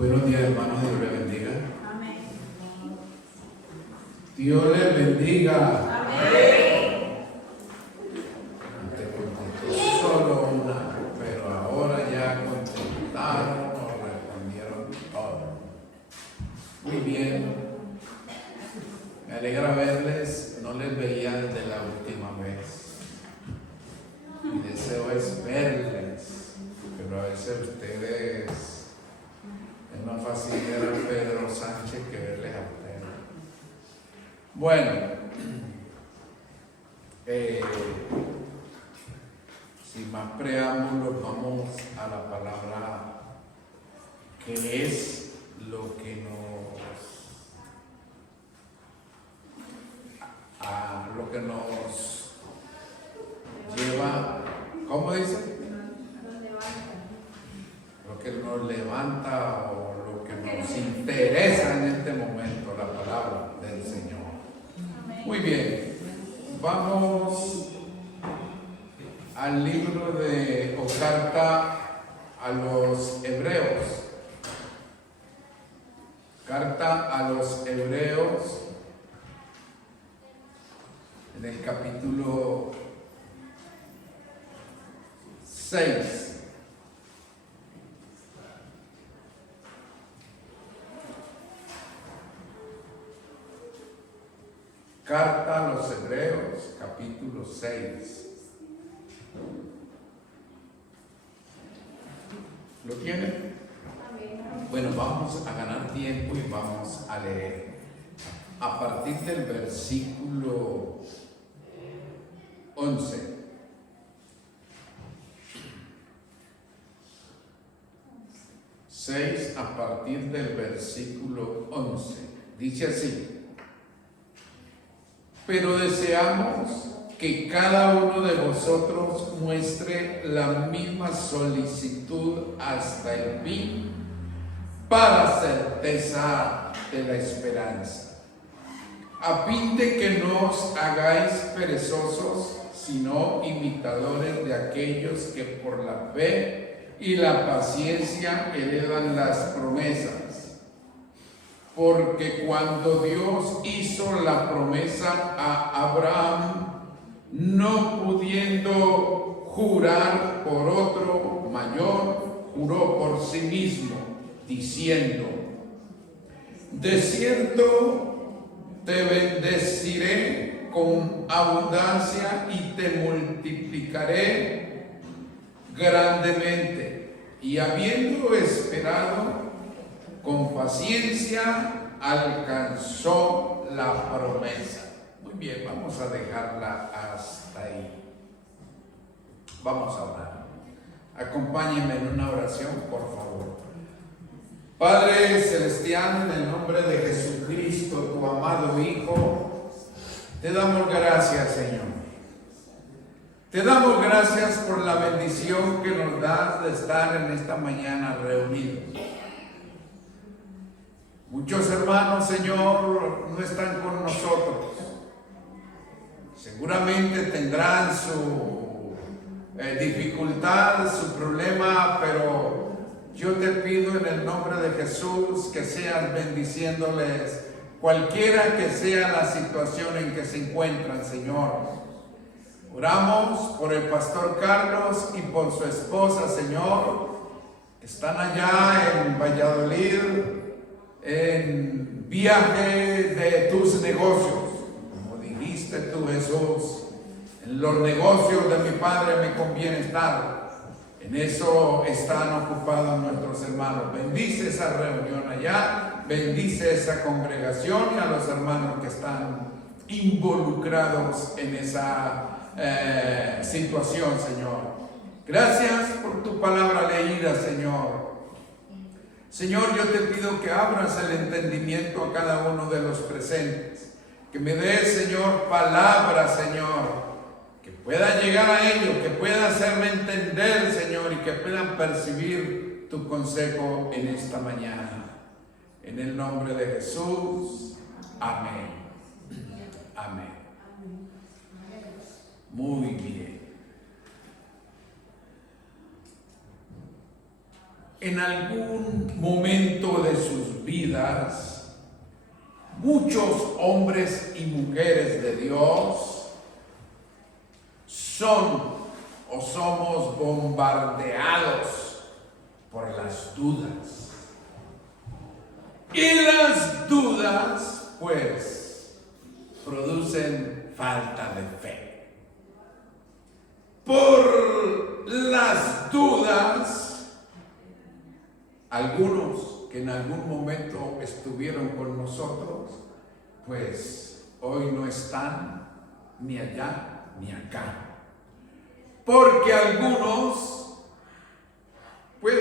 Buenos días, hermanos, Dios les bendiga. Amén. Dios les bendiga. Amén. Antes contestó solo una, pero ahora ya contestaron o respondieron todo. Muy bien. Me alegra verles, no les veía desde la última vez. Mi deseo es verles, pero a veces ustedes, es más fácil ver a Pedro Sánchez que verles a ustedes. Bueno, sin más preámbulos, vamos a la palabra que es lo que nos lleva, ¿cómo dice? Lo que nos levanta o lo que nos interesa en este momento, la palabra del Señor. Muy bien, vamos al libro de o carta a los Hebreos. Carta a los Hebreos, en el capítulo 6. Carta a los Hebreos, capítulo 6. ¿Lo tienen? Bueno, vamos a ganar tiempo y vamos a leer. A partir del versículo 11. A partir del versículo 11. Dice así: pero deseamos que cada uno de vosotros muestre la misma solicitud hasta el fin, para certeza de la esperanza, a fin de que no os hagáis perezosos, sino imitadores de aquellos que por la fe y la paciencia heredan las promesas. Porque cuando Dios hizo la promesa a Abraham, no pudiendo jurar por otro mayor, juró por sí mismo, diciendo: de cierto te bendeciré con abundancia y te multiplicaré grandemente. Y habiendo esperado con paciencia, alcanzó la promesa. Muy bien, vamos a dejarla hasta ahí. Vamos a orar. Acompáñenme en una oración, por favor. Padre Celestial, en el nombre de Jesucristo, tu amado Hijo, te damos gracias, Señor. Te damos gracias por la bendición que nos das de estar en esta mañana reunidos. Muchos hermanos, Señor, no están con nosotros. Seguramente tendrán su dificultad, su problema, pero yo te pido en el nombre de Jesús que seas bendiciéndoles cualquiera que sea la situación en que se encuentran, Señor. Oramos por el pastor Carlos y por su esposa, Señor, que están allá en Valladolid, en viaje de tus negocios. Como dijiste tú, Jesús, en los negocios de mi Padre me conviene estar. En eso están ocupados nuestros hermanos. Bendice esa reunión allá, bendice esa congregación y a los hermanos que están involucrados en esa situación, Señor. Gracias por tu palabra leída, Señor. Señor, yo te pido que abras el entendimiento a cada uno de los presentes, que me des, Señor, palabras, Señor, que pueda llegar a ellos, que pueda hacerme entender, Señor, y que puedan percibir tu consejo en esta mañana. En el nombre de Jesús, amén. Amén. Muy bien. En algún momento vidas, muchos hombres y mujeres de Dios son o somos bombardeados por las dudas. Y las dudas, pues, producen falta de fe. Por las dudas, algunos que en algún momento estuvieron con nosotros, pues hoy no están ni allá ni acá. Porque algunos pues,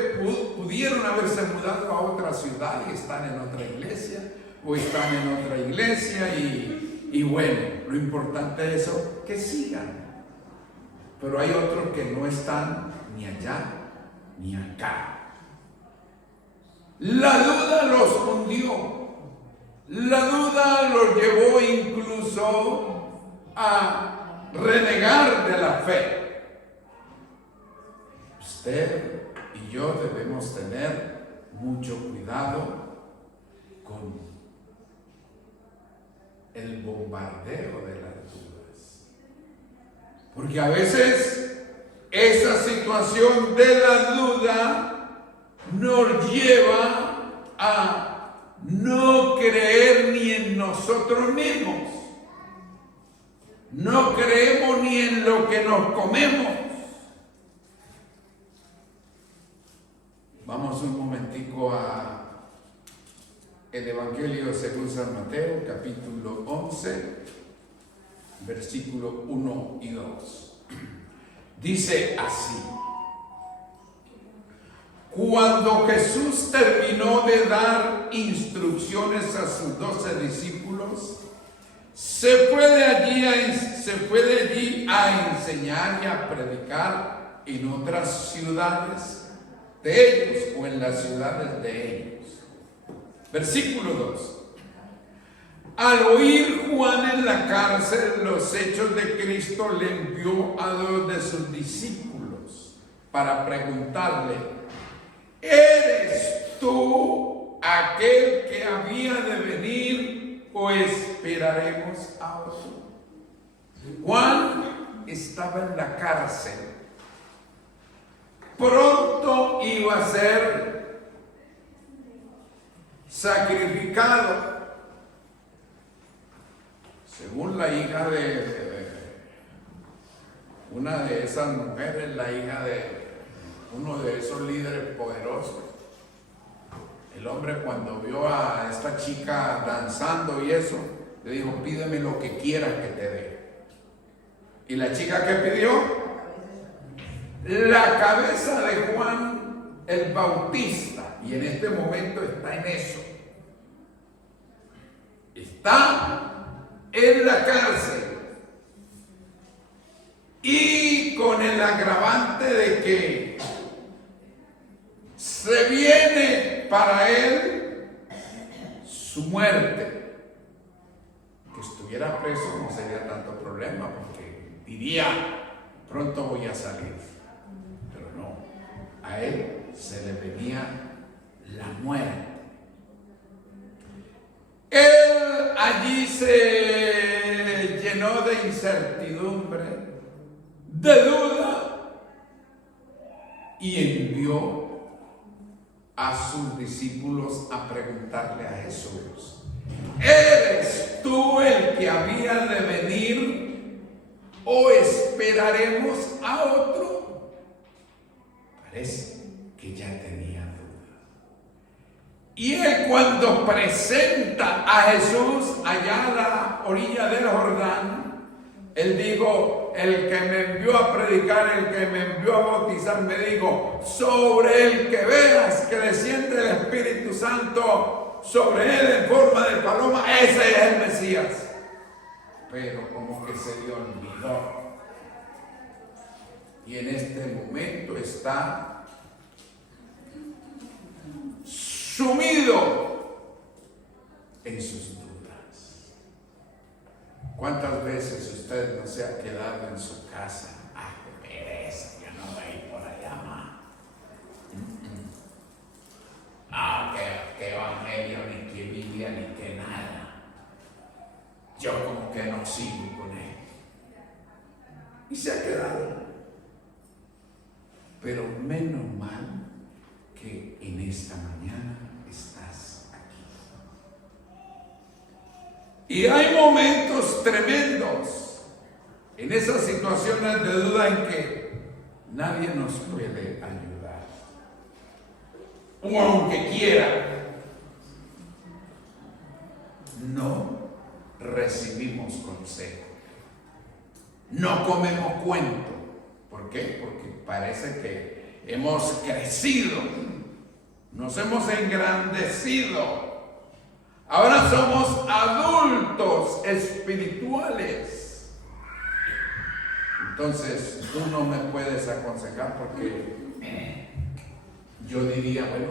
pudieron haberse mudado a otra ciudad y están en otra iglesia, o están en otra iglesia y bueno, lo importante es eso, que sigan. Pero hay otros que no están ni allá ni acá. La duda los hundió. La duda los llevó incluso a renegar de la fe. Usted y yo debemos tener mucho cuidado con el bombardeo de las dudas. Porque a veces esa situación de la duda nos lleva a no creer ni en nosotros mismos. No creemos ni en lo que nos comemos. Vamos un momentico a el Evangelio según San Mateo, capítulo 11, versículo 1 y 2. Dice así: cuando Jesús terminó de dar instrucciones a sus 12 discípulos, se fue de allí a enseñar y a predicar en otras ciudades de ellos o en las ciudades de ellos. Versículo 2. Al oír Juan en la cárcel los hechos de Cristo, le envió a 2 de sus discípulos para preguntarle: ¿eres tú aquel que había de venir o esperaremos a otro? Juan estaba en la cárcel. Pronto iba a ser sacrificado. Según la hija de una de esas mujeres, la hija de uno de esos líderes poderosos, el hombre cuando vio a esta chica danzando y eso, le dijo: pídeme lo que quieras que te dé. ¿Y la chica qué pidió? La cabeza de Juan el Bautista. Y en este momento está en eso. Está en la cárcel. Y con el agravante de que se viene para él su muerte. Que estuviera preso no sería tanto problema, porque diría: pronto voy a salir. Pero no, a él se le venía la muerte. Él allí se llenó de incertidumbre, de duda, y envió a sus discípulos a preguntarle a Jesús: ¿eres tú el que había de venir o esperaremos a otro? Parece que ya tenía duda. Y él, cuando presenta a Jesús allá a la orilla del Jordán, él dijo: el que me envió a predicar, el que me envió a bautizar, me dijo: sobre el que veas que desciende el Espíritu Santo sobre él en forma de paloma, ese es el Mesías. Pero como que se le olvidó. Y en este momento está sumido en sus dudas. ¿Cuántas veces usted no se ha quedado en su casa? ¡Ah, qué pereza! Yo no voy a ir por allá más. ¡Ah, qué evangelio que Biblia ni que nada. Yo como que no sigo con él. Y se ha quedado. Pero menos mal que en esta mañana estás aquí. Y hay momentos tremendos en esas situaciones de duda en que nadie nos puede ayudar. O aunque quiera, no recibimos consejo. No comemos cuento. ¿Por qué? Porque parece que hemos crecido, nos hemos engrandecido. Ahora somos adultos espirituales. Entonces, tú no me puedes aconsejar porque yo diría, bueno,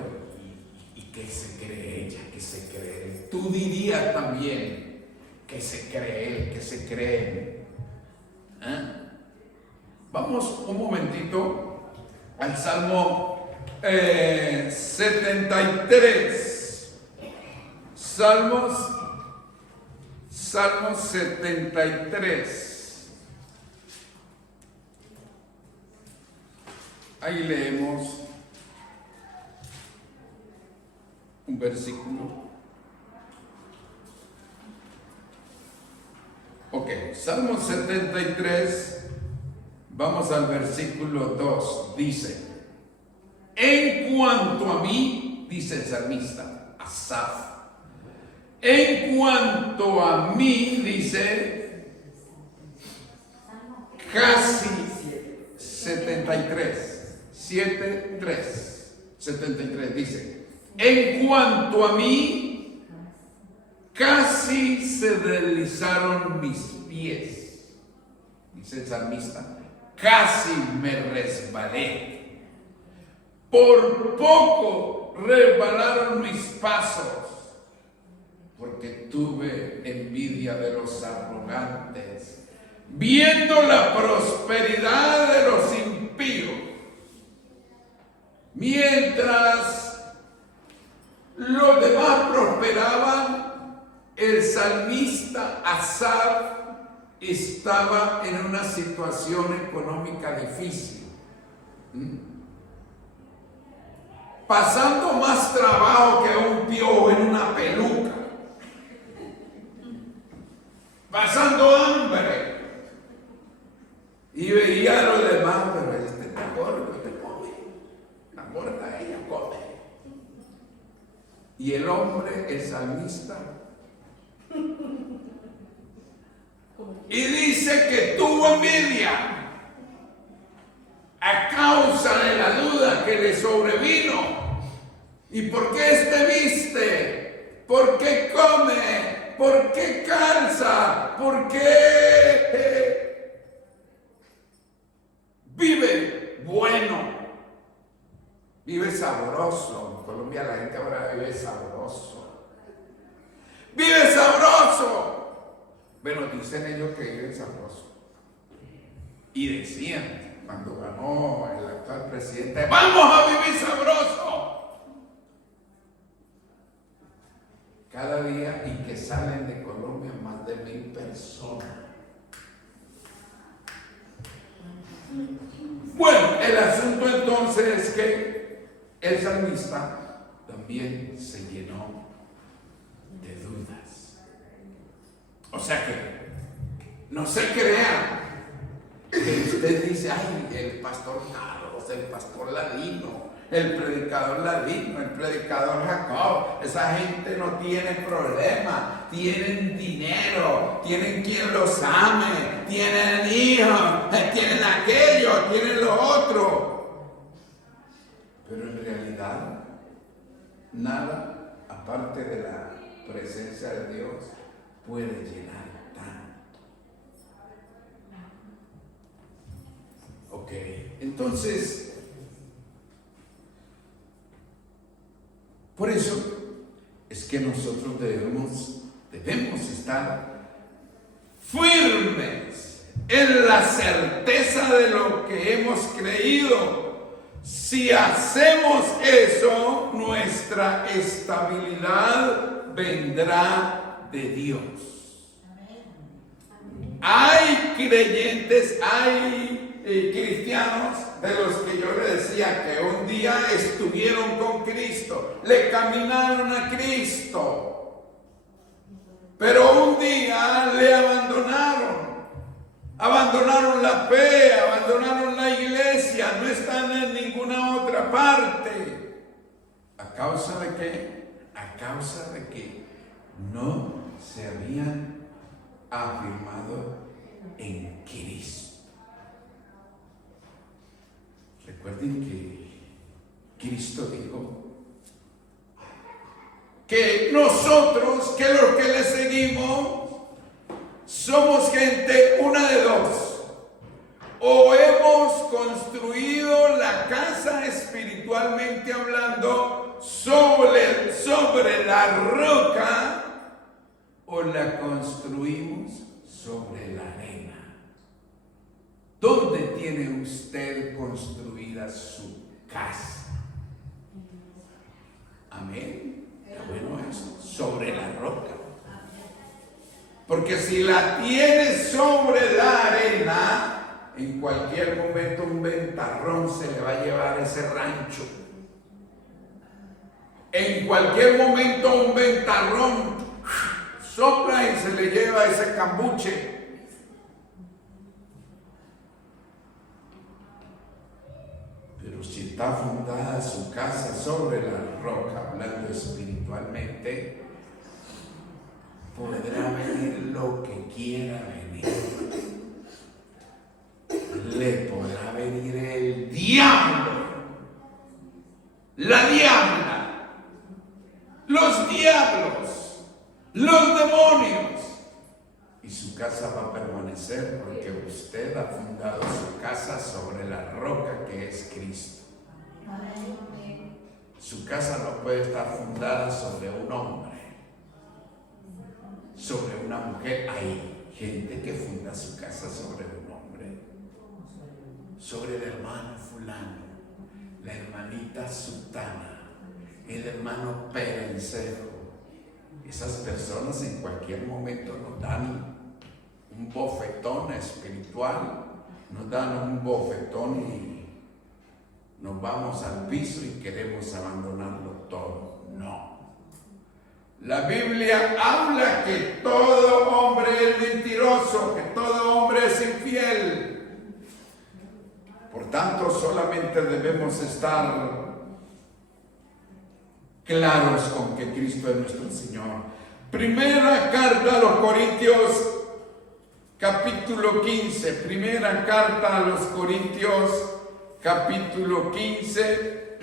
¿y qué se cree ella? ¿Qué se cree él? Tú dirías también, ¿qué se cree él? ¿Qué se cree él? Vamos un momentito al Salmo 73. Salmo 73. Ahí leemos un versículo. Ok, Salmo 73. Vamos al versículo 2, dice: en cuanto a mí, dice el salmista, Asaf, en cuanto a mí, dice, casi 73, 73, dice, en cuanto a mí, casi se deslizaron mis pies, dice el salmista. Casi me resbalé, por poco resbalaron mis pasos, porque tuve envidia de los arrogantes, viendo la prosperidad de los impíos. Mientras los demás prosperaban, el salmista Asaf estaba en una situación económica difícil, pasando más trabajo que un piojo en una peluca, pasando hambre, y veía a los demás, pero este está gordo, este come, la gorda ella come, y el hombre, el salmista, y dice que tuvo envidia a causa de la duda que le sobrevino. ¿Y por qué este viste? ¿Por qué come? ¿Por qué calza? ¿Por qué vive bueno? Vive sabroso. En Colombia la gente ahora vive sabroso. Vive sabroso. Bueno, dicen ellos que viven sabroso. Y decían, cuando ganó el actual presidente, ¡vamos a vivir sabroso! Cada día, y que salen de Colombia más de 1,000 personas. Bueno, el asunto entonces es que el salmista también se llenó de dudas. O sea que no se crean que usted dice, ay, el pastor Carlos, el pastor Ladino, el predicador Ladino, el predicador Jacob, esa gente no tiene problema, tienen dinero, tienen quien los ame, tienen hijos, tienen aquello, tienen lo otro. Pero en realidad, nada aparte de la presencia de Dios puede llenar tanto. Ok, entonces, por eso es que nosotros debemos estar firmes en la certeza de lo que hemos creído, Si hacemos eso, nuestra estabilidad vendrá de Dios. Hay creyentes, hay cristianos de los que yo le decía que un día estuvieron con Cristo, le caminaron a Cristo, pero un día le abandonaron la fe, abandonaron la iglesia, no están en ninguna otra parte. ¿A causa de qué? A causa de que no se habían afirmado en Cristo. Recuerden que Cristo dijo que nosotros, que los que le seguimos, somos gente una de dos: o hemos construido la casa espiritualmente hablando sobre la roca, o la construimos sobre la arena. ¿Dónde tiene usted construida su casa? Amén. Bueno, eso, sobre la roca. Porque si la tiene sobre la arena, en cualquier momento un ventarrón se le va a llevar ese rancho. En cualquier momento un ventarrón sopla y se le lleva ese cambuche. Pero si está fundada su casa sobre la roca, hablando espiritualmente, podrá venir lo que quiera venir. Le podrá venir el diablo, la diabla, los diablos, los demonios, y su casa va a permanecer porque usted ha fundado su casa sobre la roca que es Cristo. Su casa no puede estar fundada sobre un hombre, sobre una mujer. Hay gente que funda su casa sobre un hombre, sobre el hermano fulano, la hermanita sultana, el hermano perencejo. Esas personas en cualquier momento nos dan un bofetón espiritual, nos dan un bofetón y nos vamos al piso y queremos abandonarlo todo. No. La Biblia habla que todo hombre es mentiroso, que todo hombre es infiel. Por tanto, solamente debemos estar claros con que Cristo es nuestro Señor. Primera carta a los Corintios, capítulo 15. Primera carta a los Corintios, capítulo 15.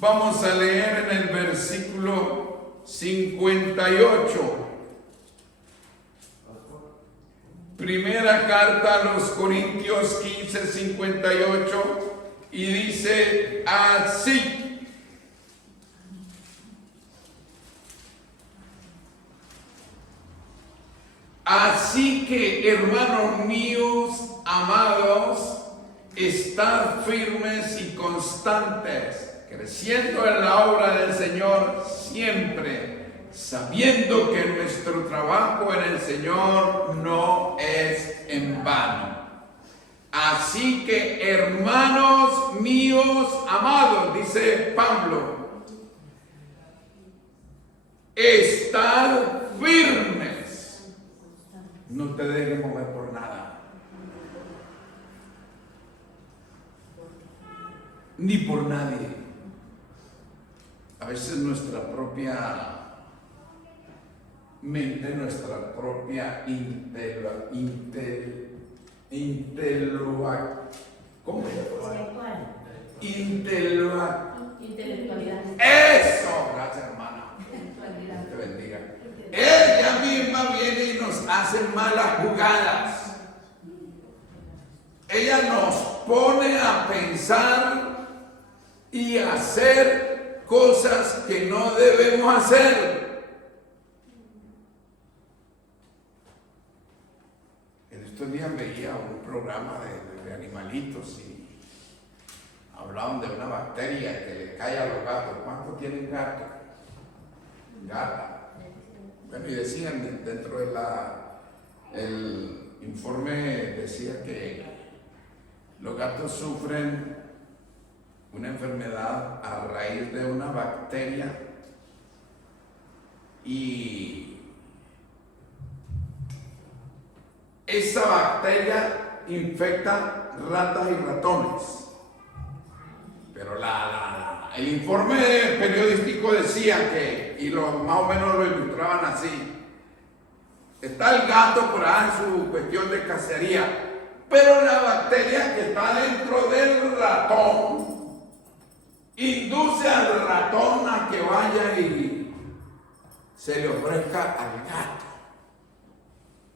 Vamos a leer en el versículo 58. Primera carta a los Corintios 15, 58. Y dice así: así que, hermanos míos amados, estad firmes y constantes, creciendo en la obra del Señor siempre, sabiendo que nuestro trabajo en el Señor no es en vano. Así que, hermanos míos amados, dice Pablo, estad firmes. No te dejes mover por nada, ni por nadie. A veces nuestra propia mente, nuestra propia intelectualidad. Eso, gracias, hermana. Te bendiga. Ella misma viene y nos hace malas jugadas. Ella nos pone a pensar y a hacer cosas que no debemos hacer. En estos días veía un programa de animalitos y hablaban de una bacteria que le cae a los gatos. ¿Cuántos tienen gato? Gata. Bueno, y decían dentro de el informe, decía que los gatos sufren una enfermedad a raíz de una bacteria y esa bacteria infecta ratas y ratones. Pero el informe periodístico decía que, y más o menos lo ilustraban así: está el gato por ahí en su cuestión de cacería, pero la bacteria que está dentro del ratón induce al ratón a que vaya y se le ofrezca al gato.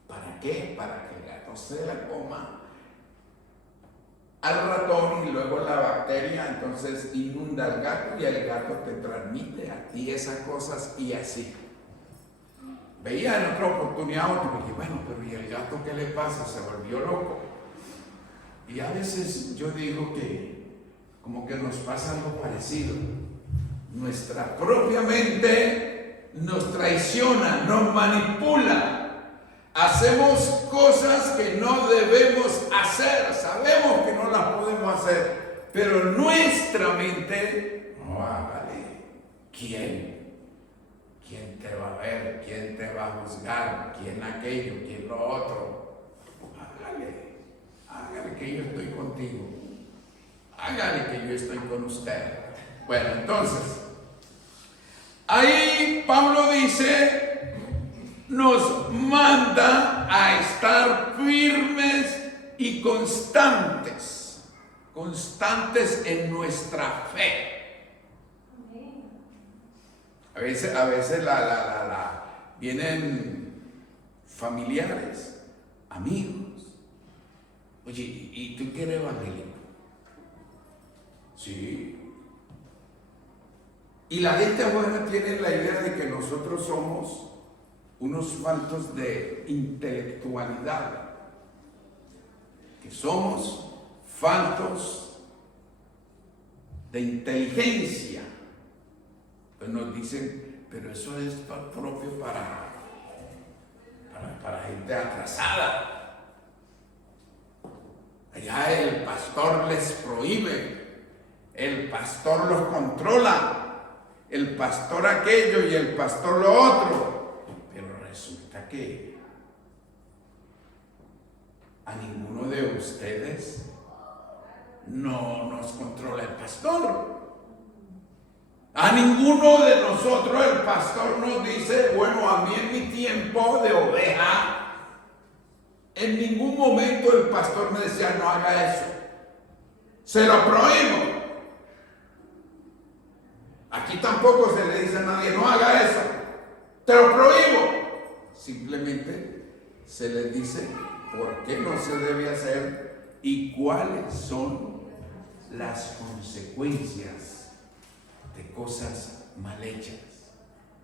¿Para qué? Para que el gato se la coma al ratón y luego la bacteria entonces inunda al gato y el gato te transmite a ti esas cosas y así. Veía en otra oportunidad otro y dije, bueno, pero ¿y el gato qué le pasa? Se volvió loco. Y a veces yo digo que como que nos pasa algo parecido. Nuestra propia mente nos traiciona, nos manipula. Hacemos cosas que no debemos hacer, sabemos que no las podemos hacer, pero nuestra mente, no, hágale. ¿Quién te va a ver? ¿Quién te va a juzgar? ¿Quién aquello? ¿Quién lo otro? Hágale que yo estoy contigo. Hágale que yo estoy con usted. Bueno, entonces, ahí Pablo dice, nos manda a estar firmes y constantes en nuestra fe. A veces vienen familiares, amigos. Oye, ¿y tú qué eres evangélico? Sí. Y la gente buena tiene la idea de que nosotros somos unos faltos de intelectualidad, que somos faltos de inteligencia. Pues nos dicen, pero eso es propio para gente atrasada. Allá el pastor les prohíbe, el pastor los controla, el pastor aquello y el pastor lo otro. Pero resulta que a ninguno de ustedes no nos controla el pastor. A ninguno de nosotros el pastor nos dice, bueno, a mí en mi tiempo de oveja, en ningún momento el pastor me decía, no haga eso. Se lo prohíbo. Aquí tampoco se le dice a nadie, no haga eso. Te lo prohíbo. Simplemente se les dice por qué no se debe hacer y cuáles son las consecuencias de cosas mal hechas.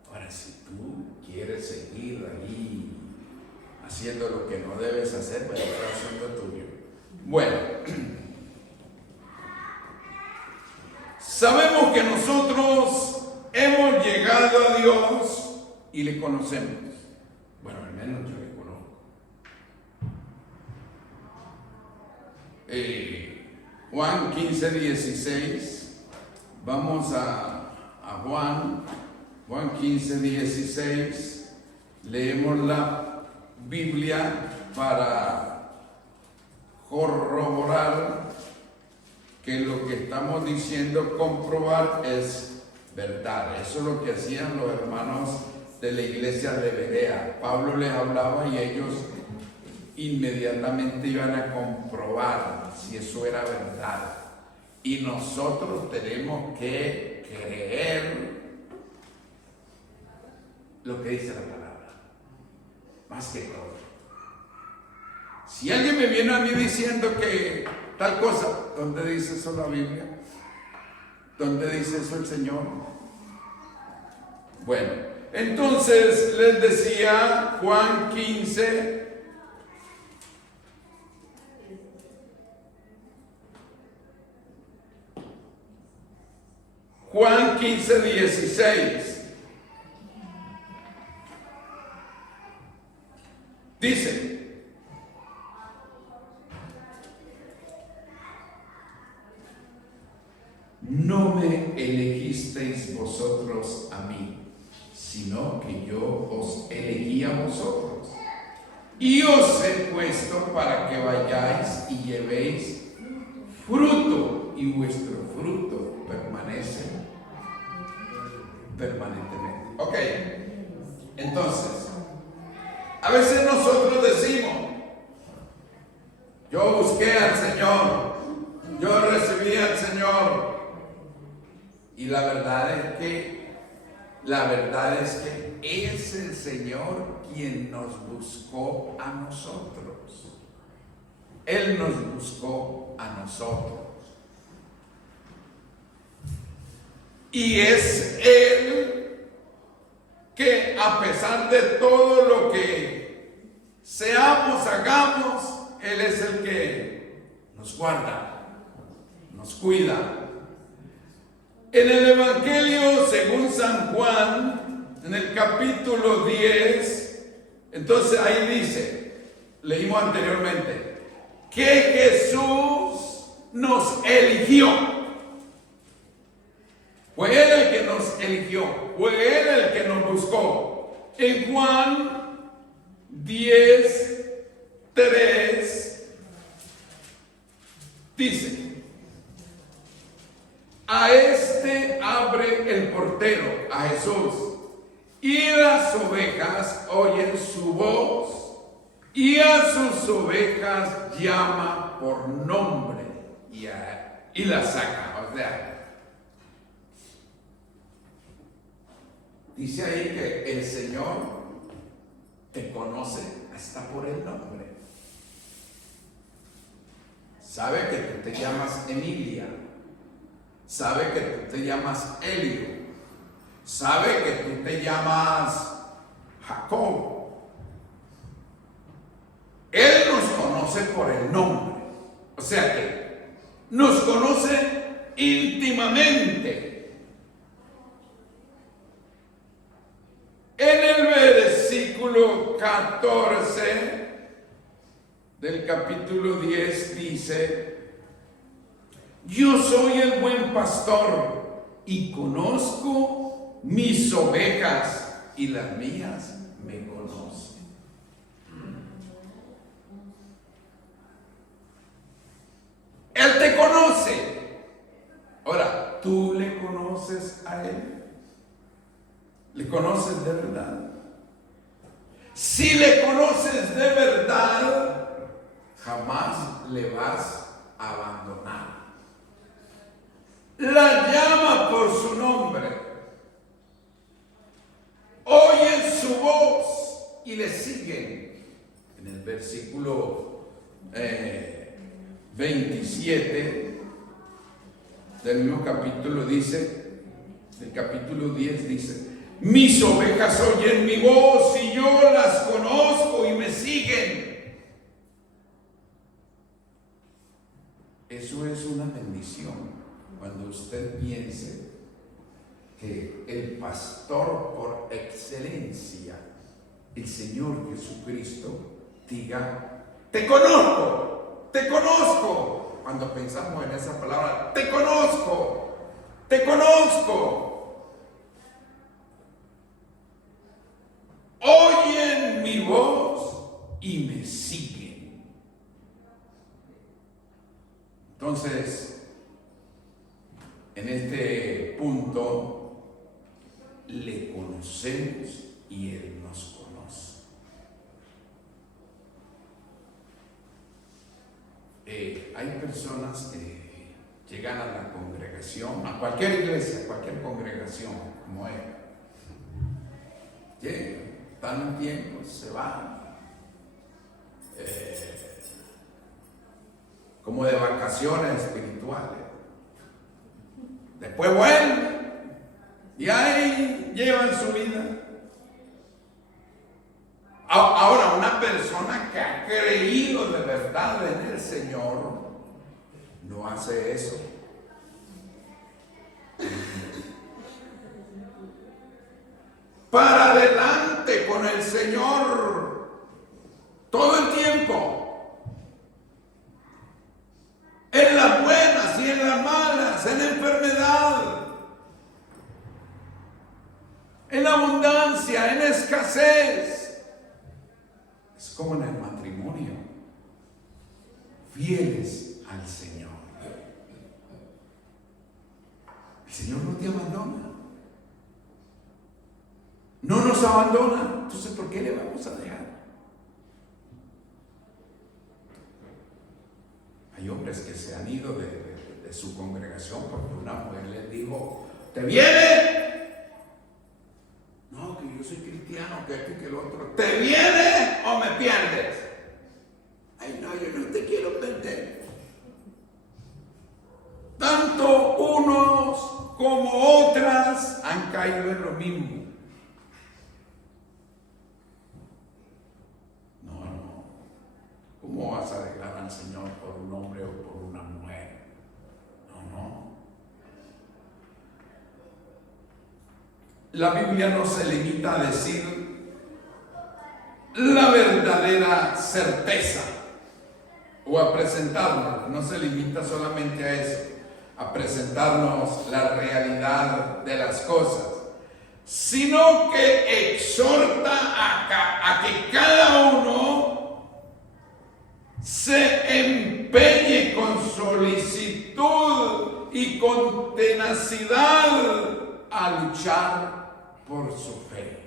Ahora, si tú quieres seguir ahí haciendo lo que no debes hacer, pues es asunto tuyo. Bueno, sabemos que nosotros hemos llegado a Dios y le conocemos. Bueno, al menos yo le conozco. Juan 15:16. Vamos a Juan 15:16. Leemos la Biblia para corroborar que lo que estamos diciendo, comprobar, es verdad. Eso es lo que hacían los hermanos de la iglesia de Berea. Pablo les hablaba y ellos inmediatamente iban a comprobar si eso era verdad. Y nosotros tenemos que creer lo que dice la palabra, más que todo. Si alguien me viene a mí diciendo que tal cosa, ¿dónde dice eso la Biblia? ¿Dónde dice eso el Señor? Bueno, entonces les decía Juan 15. 15:16. Dice: no me elegisteis vosotros a mí, sino que yo os elegí a vosotros, y os he puesto para que vayáis y llevéis fruto, y vuestro fruto permanece permanentemente. Ok, entonces, a veces nosotros decimos: yo busqué al Señor, yo recibí al Señor. Y la verdad es que es el Señor quien nos buscó a nosotros. Él nos buscó a nosotros. Y es Él que, a pesar de todo lo que seamos, hagamos, Él es el que nos guarda, nos cuida. En el Evangelio según San Juan, en el capítulo 10, entonces ahí dice, leímos anteriormente, que Jesús nos eligió. Fue Él el que nos eligió, fue Él el que nos buscó. En Juan 10:3 dice: a este abre el portero, a Jesús, y las ovejas oyen su voz, y a sus ovejas llama por nombre y las saca. O sea, dice ahí que el Señor te conoce hasta por el nombre. Sabe que tú te llamas Emilia. Sabe que tú te llamas Elio. Sabe que tú te llamas Jacob. Él nos conoce por el nombre. O sea que nos conoce íntimamente. En el versículo 14 del capítulo 10 dice: yo soy el buen pastor y conozco mis ovejas, y las mías me conocen. Él te conoce. Ahora, ¿tú le conoces a Él? ¿Le conoces de verdad? Si le conoces de verdad, jamás le vas a abandonar. La llama por su nombre, oyen su voz y le siguen. En el versículo 27 del mismo capítulo dice, del capítulo 10 dice: mis ovejas oyen mi voz y yo las conozco y me siguen. Eso es una bendición. Cuando usted piense que el pastor por excelencia, el Señor Jesucristo, diga: te conozco, te conozco. Cuando pensamos en esa palabra, te conozco, te conozco. Oyen mi voz y me siguen. Entonces, en este punto, le conocemos y Él nos conoce. Hay personas que llegan a la congregación, a cualquier iglesia, a cualquier congregación, como Él. Llegan, están un tiempo, se van. Como de vacaciones espirituales. Después vuelven y ahí llevan su vida. Ahora, una persona que ha creído de verdad en el Señor no hace eso. para adelante con el Señor todo el tiempo, en las buenas y en las malas, en la enfermedad, en la abundancia, en la escasez. Es como en el matrimonio, fieles al Señor. El Señor no te abandona, no nos abandona. Entonces, ¿por qué le vamos a dejar? Hay hombres que se han ido de su congregación porque una mujer les dijo: ¿te viene? No, que yo soy cristiano, que esto y que el otro. ¿Te viene o me pierdes? Ay, no, yo no te quiero perder. Tanto unos como otras han caído en lo mismo. No. ¿Cómo vas a dejar al Señor por un hombre o por una mujer? No. La Biblia no se limita a decir la verdadera certeza o a presentarnos, no se limita solamente a eso, a presentarnos la realidad de las cosas, sino que exhorta a que cada uno se empeñe con solicitud y con tenacidad a luchar por su fe.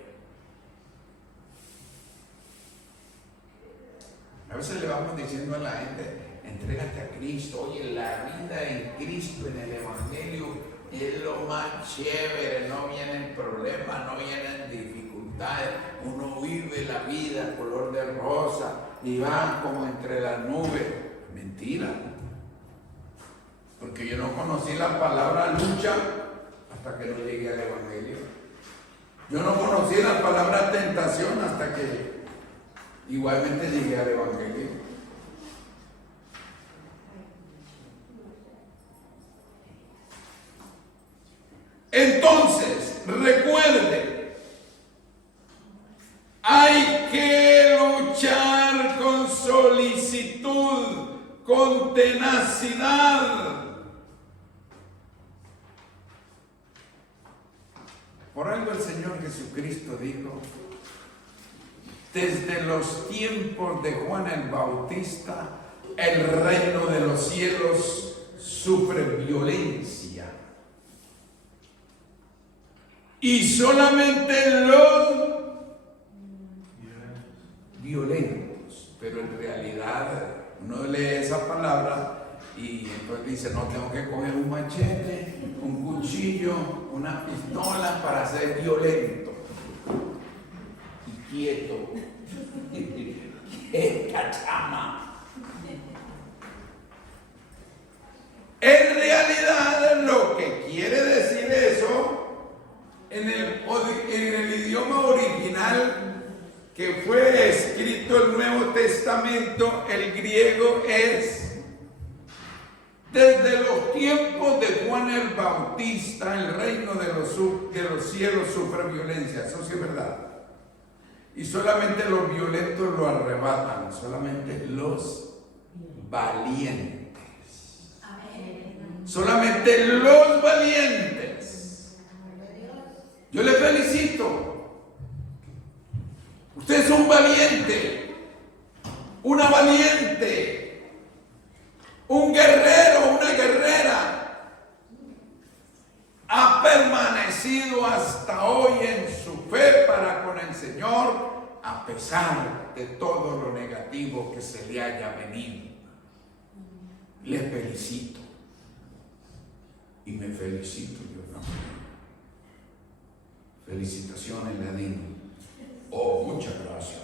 A veces le vamos diciendo a la gente: entrégate a Cristo. Oye, la vida en Cristo, en el Evangelio, es lo más chévere. No vienen problemas, no vienen dificultades. Uno vive la vida color de rosa y va como entre las nubes. Mentira. Porque yo no conocí la palabra lucha hasta que no llegué al Evangelio. Yo no conocí la palabra tentación hasta que igualmente llegué al Evangelio. Entonces, recuerde, hay que luchar con solicitud, con tenacidad. Por algo el Señor Jesucristo dijo: desde los tiempos de Juan el Bautista, el reino de los cielos sufre violencia. Y solamente los violentos. Pero en realidad uno lee esa palabra y entonces dice: no, tengo que coger un machete, un cuchillo, una pistola para ser violento y quieto. ¡Qué cachama! En realidad, lo que quiere decir eso en el idioma original que fue escrito el Nuevo Testamento, el griego, es: desde los tiempos de Juan el Bautista, el reino de los cielos sufre violencia. Eso sí es verdad. Y solamente los violentos lo arrebatan, solamente los valientes. Solamente los valientes. Yo le felicito. Usted es un valiente, una valiente, un guerrero, una guerrera. Ha permanecido hasta hoy en su fe para con el Señor, a pesar de todo lo negativo que se le haya venido. Le felicito. Y me felicito yo también. Felicitaciones, Ladino. Oh, muchas gracias.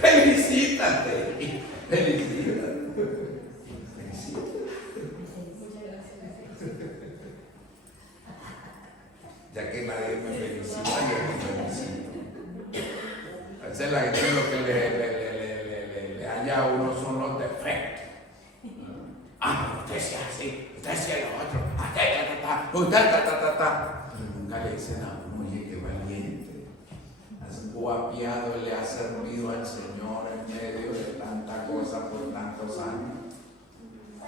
Felicítate. Felicítate. Ya que nadie me felicita, yo me felicito. A veces la gente lo que le halla a uno son los defectos. Ah, usted sea así, usted sea lo otro, usted ta. Nunca le dicen a uno, oye, qué valiente, has guapiado y le has servido al Señor en medio de tanta cosa por tantos años.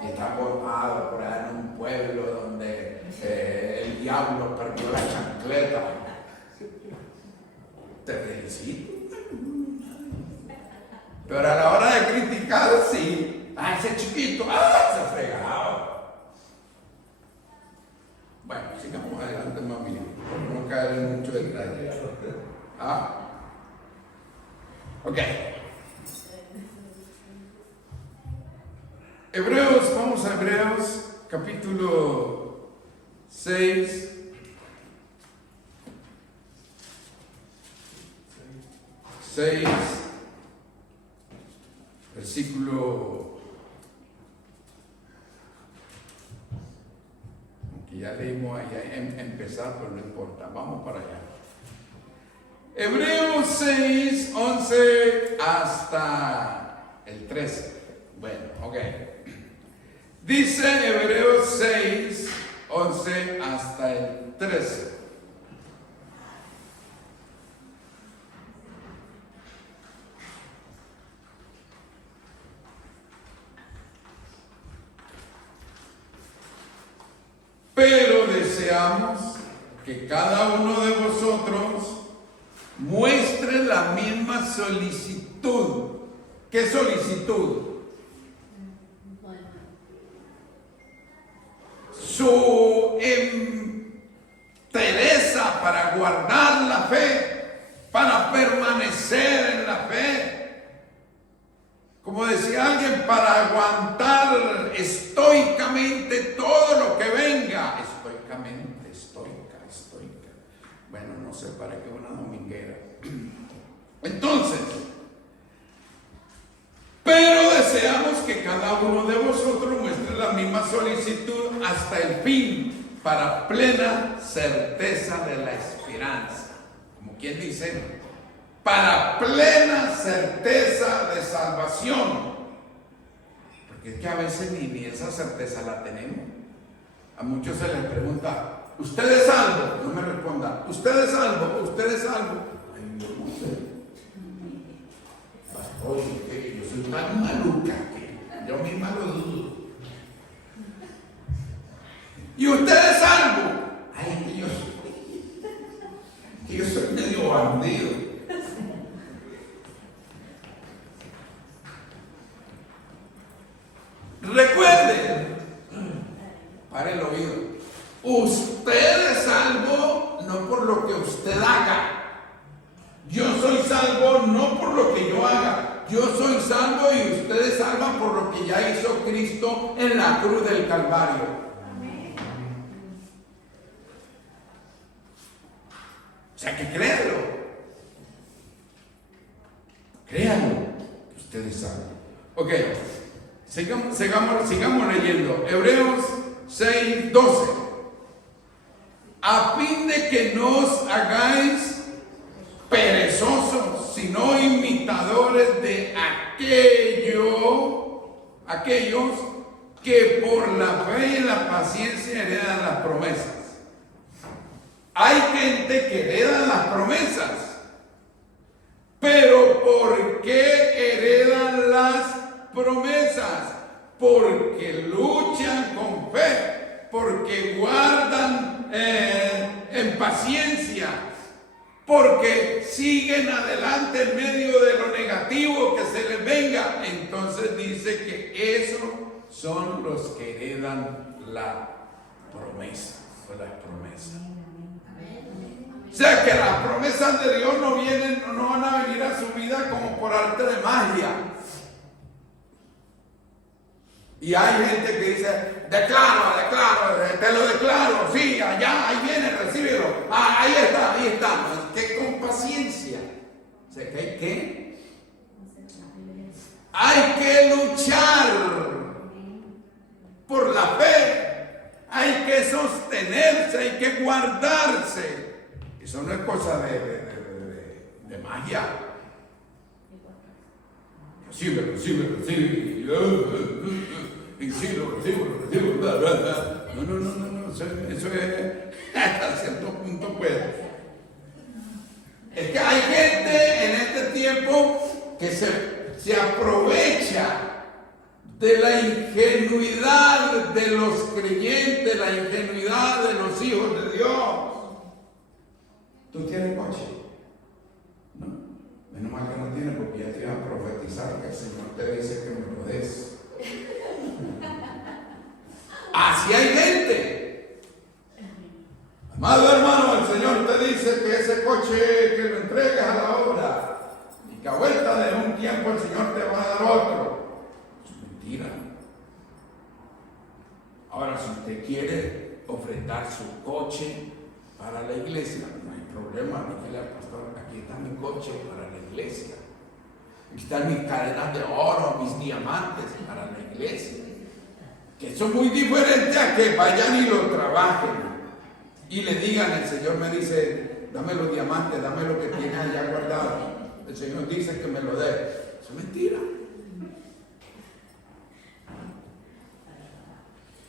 Y está formado por allá en un pueblo donde el diablo perdió la chancleta. Te felicito. Pero a la hora de criticar, sí. Ese chiquito, se ha fregado. Bueno, sigamos adelante, mami, por no caer en mucho detalle. Ok. Hebreos, vamos a Hebreos, capítulo 6. Versículo, que ya leímos allá empezar, pero no importa, vamos para allá. Hebreos 6, 11 hasta el 13. Bueno, ok. Dice Hebreos 6, 11 hasta el 13. Pero deseamos que cada uno de vosotros muestre la misma solicitud. ¿Qué solicitud? Su entereza para guardar la fe, para permanecer en la fe. Como decía alguien, para aguantar estoicamente todo lo que venga. Estoicamente, estoica. Bueno, no sé para qué una dominguera. Entonces, pero deseamos que cada uno de vosotros muestre la misma solicitud hasta el fin, para plena certeza de la esperanza. Como quien dice, para plena certeza de salvación. Porque es que a veces ni esa certeza la tenemos. A muchos se les pregunta, ¿usted es salvo? No me responda, ¿usted es salvo? ¿Usted es salvo? Ay, yo no sé. Pastor, yo soy tan maluca que yo misma lo dudo. ¿Y usted es salvo? Ay, que yo soy medio bandido. Recuerde, para el oído, usted es salvo no por lo que usted haga. Yo soy salvo no por lo que yo haga. Yo soy salvo y ustedes salvan por lo que ya hizo Cristo en la cruz del Calvario. O sea que créanlo. Créanlo que ustedes salvan. Ok. Sigamos leyendo. Hebreos 6, 12. A fin de que no os hagáis perezosos, sino imitadores de aquellos que por la fe y la paciencia heredan las promesas. Hay gente que hereda las promesas, pero ¿por qué heredan las promesas? Porque luchan con fe, porque guardan en paciencia, porque siguen adelante en medio de lo negativo que se les venga. Entonces dice que esos son los que heredan la promesa, o las promesas. O sea que las promesas de Dios no van a venir a su vida como por arte de magia. Y hay gente que dice, declaro, te lo declaro, sí, allá, ahí viene, recíbelo, ahí está, que con paciencia. O sea que hay que luchar por la fe, hay que sostenerse, hay que guardarse. Eso no es cosa de magia. Recibe. Recibo. No. Eso es Hasta cierto punto puede. Es que hay gente en este tiempo que se aprovecha de la ingenuidad de los creyentes, la ingenuidad de los hijos de Dios. ¿Tú tienes coche? No. Menos mal que no tienes, porque ya te iba a profetizar que el Señor te dice que me lo des. Así hay gente. Amado hermano, el Señor te dice que ese coche que lo entregues a la obra y que a vuelta de un tiempo el Señor te va a dar otro. Es mentira. Ahora, si usted quiere ofrendar su coche para la iglesia, no hay problema. Dígale al pastor: aquí está mi coche para la iglesia. Aquí están mis cadenas de oro, mis diamantes para la iglesia. Que son muy diferentes a que vayan y lo trabajen y le digan: el Señor me dice, dame los diamantes, dame lo que tienes allá guardado. El Señor dice que me lo dé. Eso es mentira.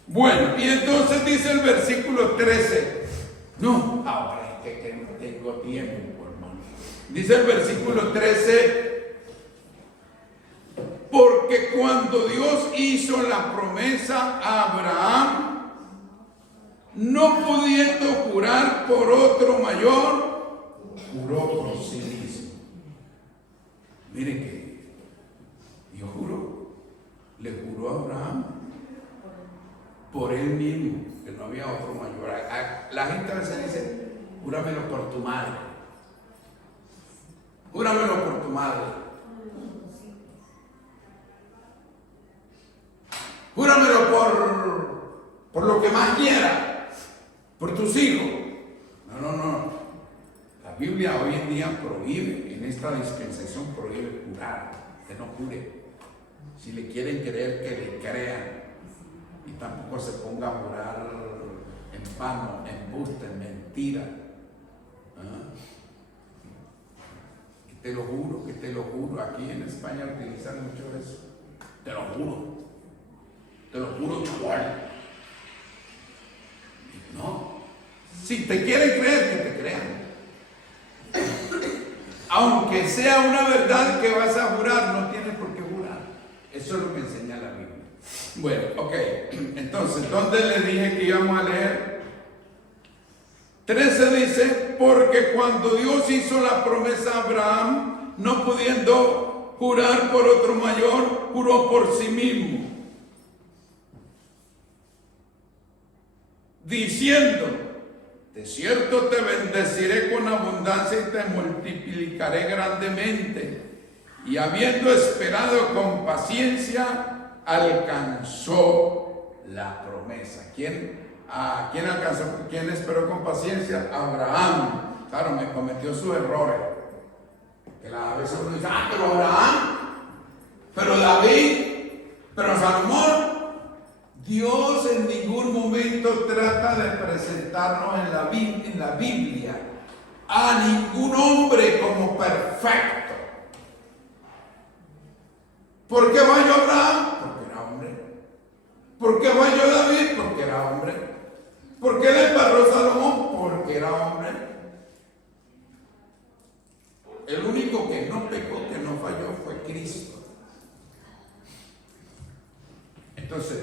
Bueno, y entonces dice el versículo 13. No, ahora es que no tengo tiempo, hermano. Dice el versículo 13. Porque cuando Dios hizo la promesa a Abraham, no pudiendo jurar por otro mayor, juró por sí mismo. Miren que Dios juró, le juró a Abraham por él mismo, que no había otro mayor. La gente a veces dice: júramelo por tu madre, júramelo por tu madre. Júramelo por lo que más quiera, por tus hijos. No. La Biblia hoy en día prohíbe, en esta dispensación prohíbe jurar, que no jure. Si le quieren creer, que le crean. Y tampoco se ponga a jurar en vano, en embuste, en mentira. Que te lo juro. Aquí en España utilizan mucho eso. Te lo juro, chaval. No. Si te quieren creer, que te crean. Aunque sea una verdad que vas a jurar, no tienes por qué jurar. Eso es lo que enseña la Biblia. Bueno, ok. Entonces, ¿dónde le dije que íbamos a leer? 13 dice: porque cuando Dios hizo la promesa a Abraham, no pudiendo jurar por otro mayor, juró por sí mismo, diciendo: de cierto te bendeciré con abundancia y te multiplicaré grandemente. Y habiendo esperado con paciencia, alcanzó la promesa. ¿Quién alcanzó? ¿Quién esperó con paciencia? Abraham. Claro, me cometió sus errores. Que a veces uno dice: pero Abraham, pero David, pero Salomón. Dios en ningún momento trata de presentarnos en la Biblia a ningún hombre como perfecto. ¿Por qué falló Abraham? Porque era hombre. ¿Por qué falló David? Porque era hombre. ¿Por qué le embarró Salomón? Porque era hombre. El único que no pecó, que no falló, fue Cristo. Entonces,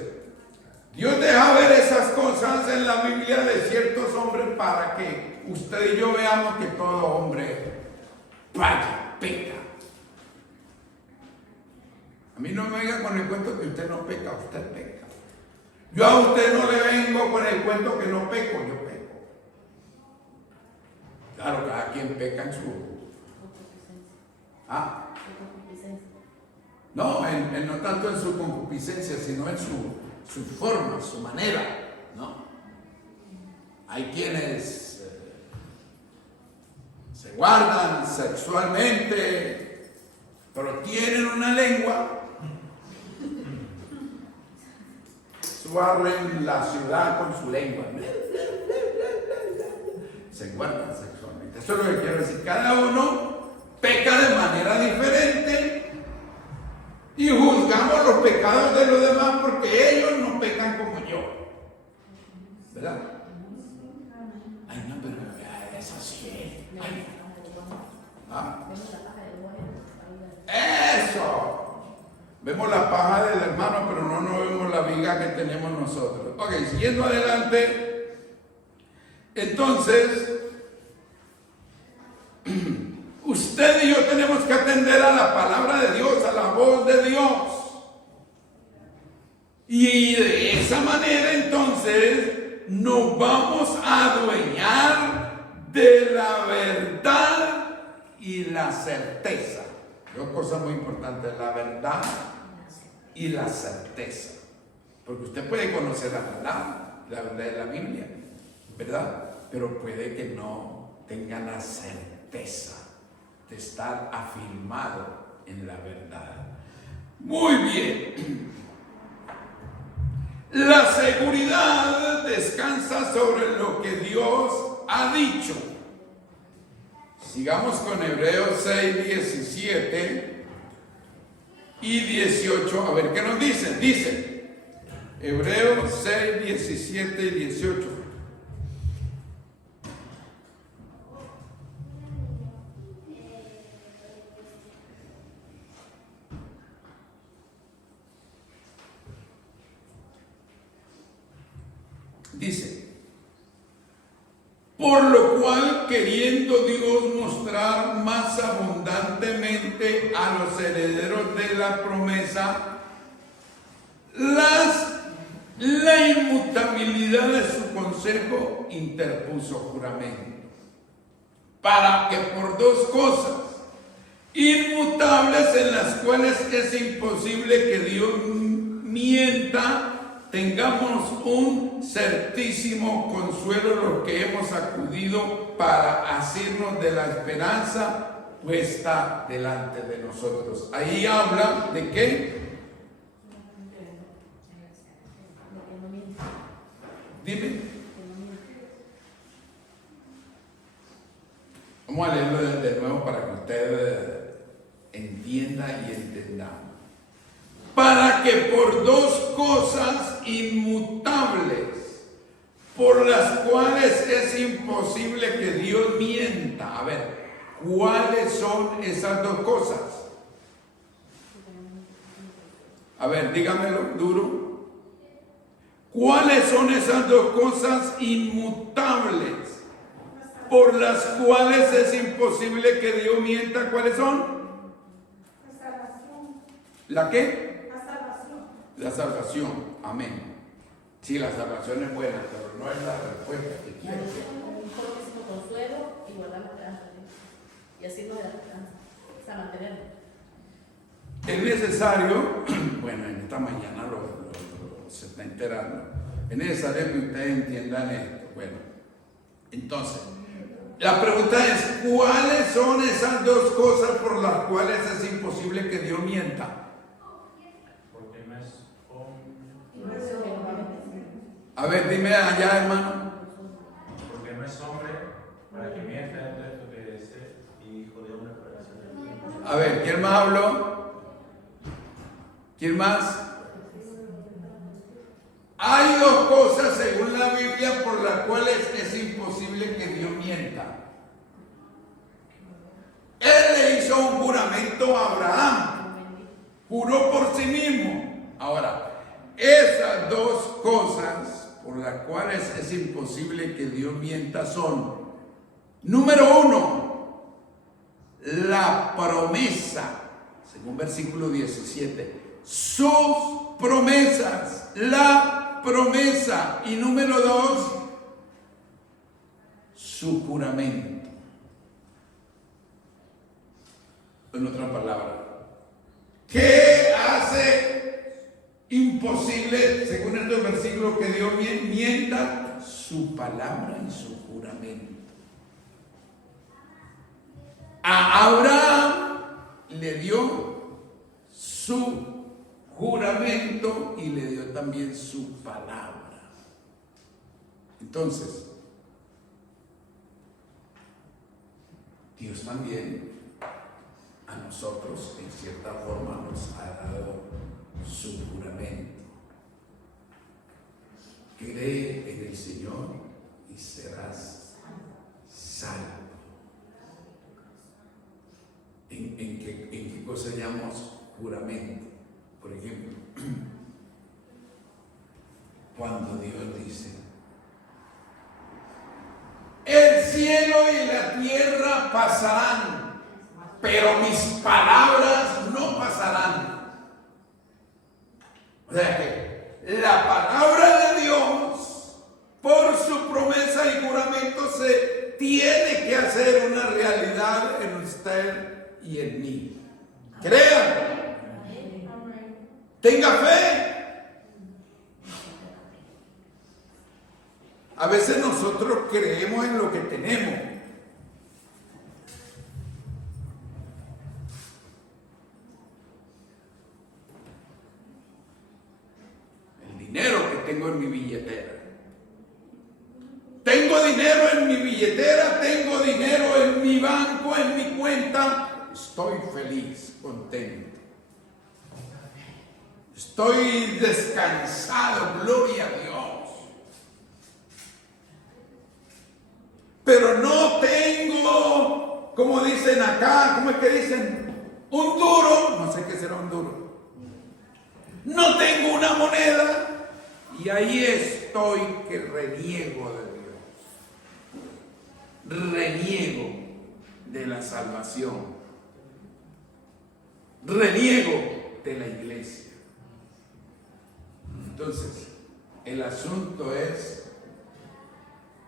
Dios deja ver esas cosas en la Biblia de ciertos hombres para que usted y yo veamos que todo hombre falla, peca. A mí no me venga con el cuento que usted no peca, usted peca. Yo a usted no le vengo con el cuento que no peco, yo peco. Claro, cada quien peca en su... No, no tanto en su concupiscencia, sino en su forma, su manera, ¿no? Hay quienes se guardan sexualmente, pero tienen una lengua. Suarren la ciudad con su lengua. Se guardan sexualmente. Eso es lo que quiero decir. Cada uno peca de manera diferente. Y juzgamos los pecados de los demás porque ellos no pecan como yo. ¿Verdad? ¿Qué? ¿Ah? Eso. Vemos la paja del hermano, pero no vemos la viga que tenemos nosotros. Ok, siguiendo adelante. Entonces, usted y yo tenemos que atender a la palabra de Dios, a la voz de Dios. Y de esa manera entonces nos vamos a adueñar de la verdad y la certeza. Dos cosas muy importantes, la verdad y la certeza. Porque usted puede conocer la verdad de la Biblia, ¿verdad? Pero puede que no tenga la certeza de estar afirmado en la verdad. Muy bien. La seguridad descansa sobre lo que Dios ha dicho. Sigamos con Hebreos 6, 17 y 18. A ver qué nos dice. Dice Hebreos 6, 17 y 18. Dice: por lo cual, queriendo Dios mostrar más abundantemente a los herederos de la promesa la inmutabilidad de su consejo, interpuso juramento, para que por dos cosas inmutables en las cuales es imposible que Dios mienta, tengamos un certísimo consuelo los que hemos acudido para asirnos de la esperanza puesta delante de nosotros. Ahí habla de qué. Dime. Vamos a leerlo de nuevo para que usted entienda y entendamos. Para que por dos cosas inmutables, por las cuales es imposible que Dios mienta. A ver, ¿cuáles son esas dos cosas? A ver, dígamelo duro. ¿Cuáles son esas dos cosas inmutables, por las cuales es imposible que Dios mienta? ¿Cuáles son? La salvación. ¿La qué? La salvación. La salvación. Amén. Sí, la salvación es buena, pero no es la respuesta que quiero. Un fortísimo consuelo y guardar la esperanza. Y así nos da la esperanza. O sea, mantenerlo. Es necesario, bueno, en esta mañana se está enterando, es necesario que ustedes entiendan esto. Bueno, entonces, la pregunta es: ¿cuáles son esas dos cosas por las cuales es imposible que Dios mienta? Porque no es A ver, dime allá, hermano. porque no es hombre para que mienta, entonces debe ser hijo de hombre para ser. A ver, ¿quién más habló? ¿Quién más? Hay dos cosas según la Biblia por las cuales es imposible que Dios mienta. Él le hizo un juramento a Abraham, juró por sí mismo. Ahora, esas dos cosas por las cuales es imposible que Dios mienta son: número uno, la promesa, según versículo 17, sus promesas, la promesa. Y número dos, su juramento. En otra palabra, ¿qué hace imposible, según estos versículos, que Dios mienta? Su palabra y su juramento. A Abraham le dio su juramento y le dio también su palabra. Entonces, Dios también a nosotros en cierta forma nos ha dado su juramento. Cree en el Señor y serás salvo. cosa llamamos juramento. Por ejemplo, cuando Dios dice: el cielo y la tierra pasarán, pero mis palabras no pasarán. O sea que la palabra de Dios, por su promesa y juramento, se tiene que hacer una realidad en usted y en mí. Crea, tenga fe. A veces nosotros creemos en lo que tenemos. El dinero que tengo en mi billetera. Tengo dinero en mi billetera, tengo dinero en mi banco, en mi cuenta. Estoy feliz, contento. Estoy descansado, gloria a Dios. Pero no tengo, como dicen acá, ¿cómo es que dicen? Un duro, no sé qué será un duro. No tengo una moneda y ahí estoy que reniego de Dios. Reniego de la salvación. Reniego de la iglesia. Entonces, el asunto es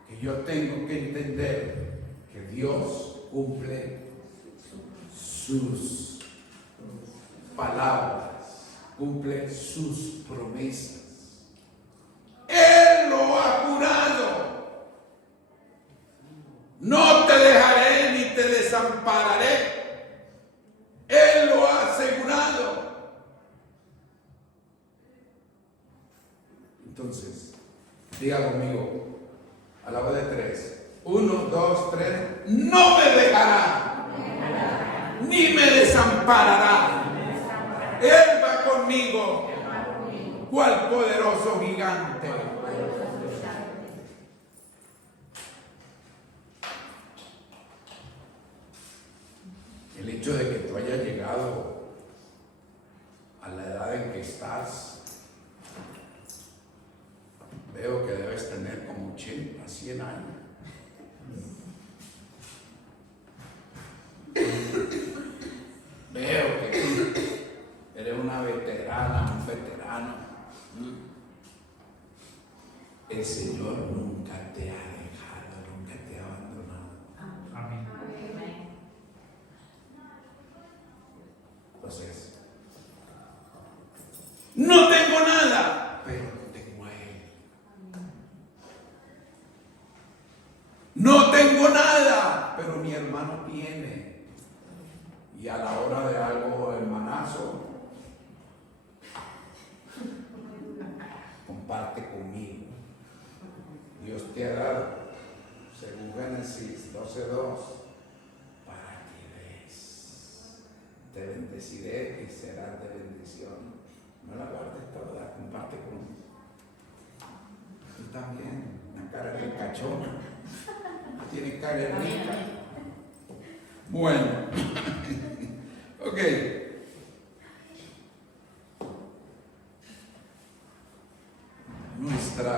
que yo tengo que entender que Dios cumple sus palabras, cumple sus promesas. Él lo ha jurado. No te dejaré ni te desampararé. Él lo ha asegurado. Entonces, diga conmigo, a la voz de 3. 1, 2, 3. No me dejará, ni me desamparará. Él va conmigo, cual poderoso gigante. El hecho de que tú hayas llegado a la edad en que estás, veo que debes tener como 80, 100 años. Veo que eres una veterana, un veterano. El Señor nunca te ha dejado, nunca te ha abandonado. Amén. Entonces, no tengo nada, pero tengo a Él. No tengo nada, pero mi hermano tiene. Y a la hora de algo, hermanazo, comparte conmigo. Dios te ha dado, según Génesis 12:2, para que des. Te bendeciré y serás de bendición. No la guardes toda, comparte conmigo. Tú también, una cara de cachona. Tiene cara de rica. Bueno, ok. Nuestra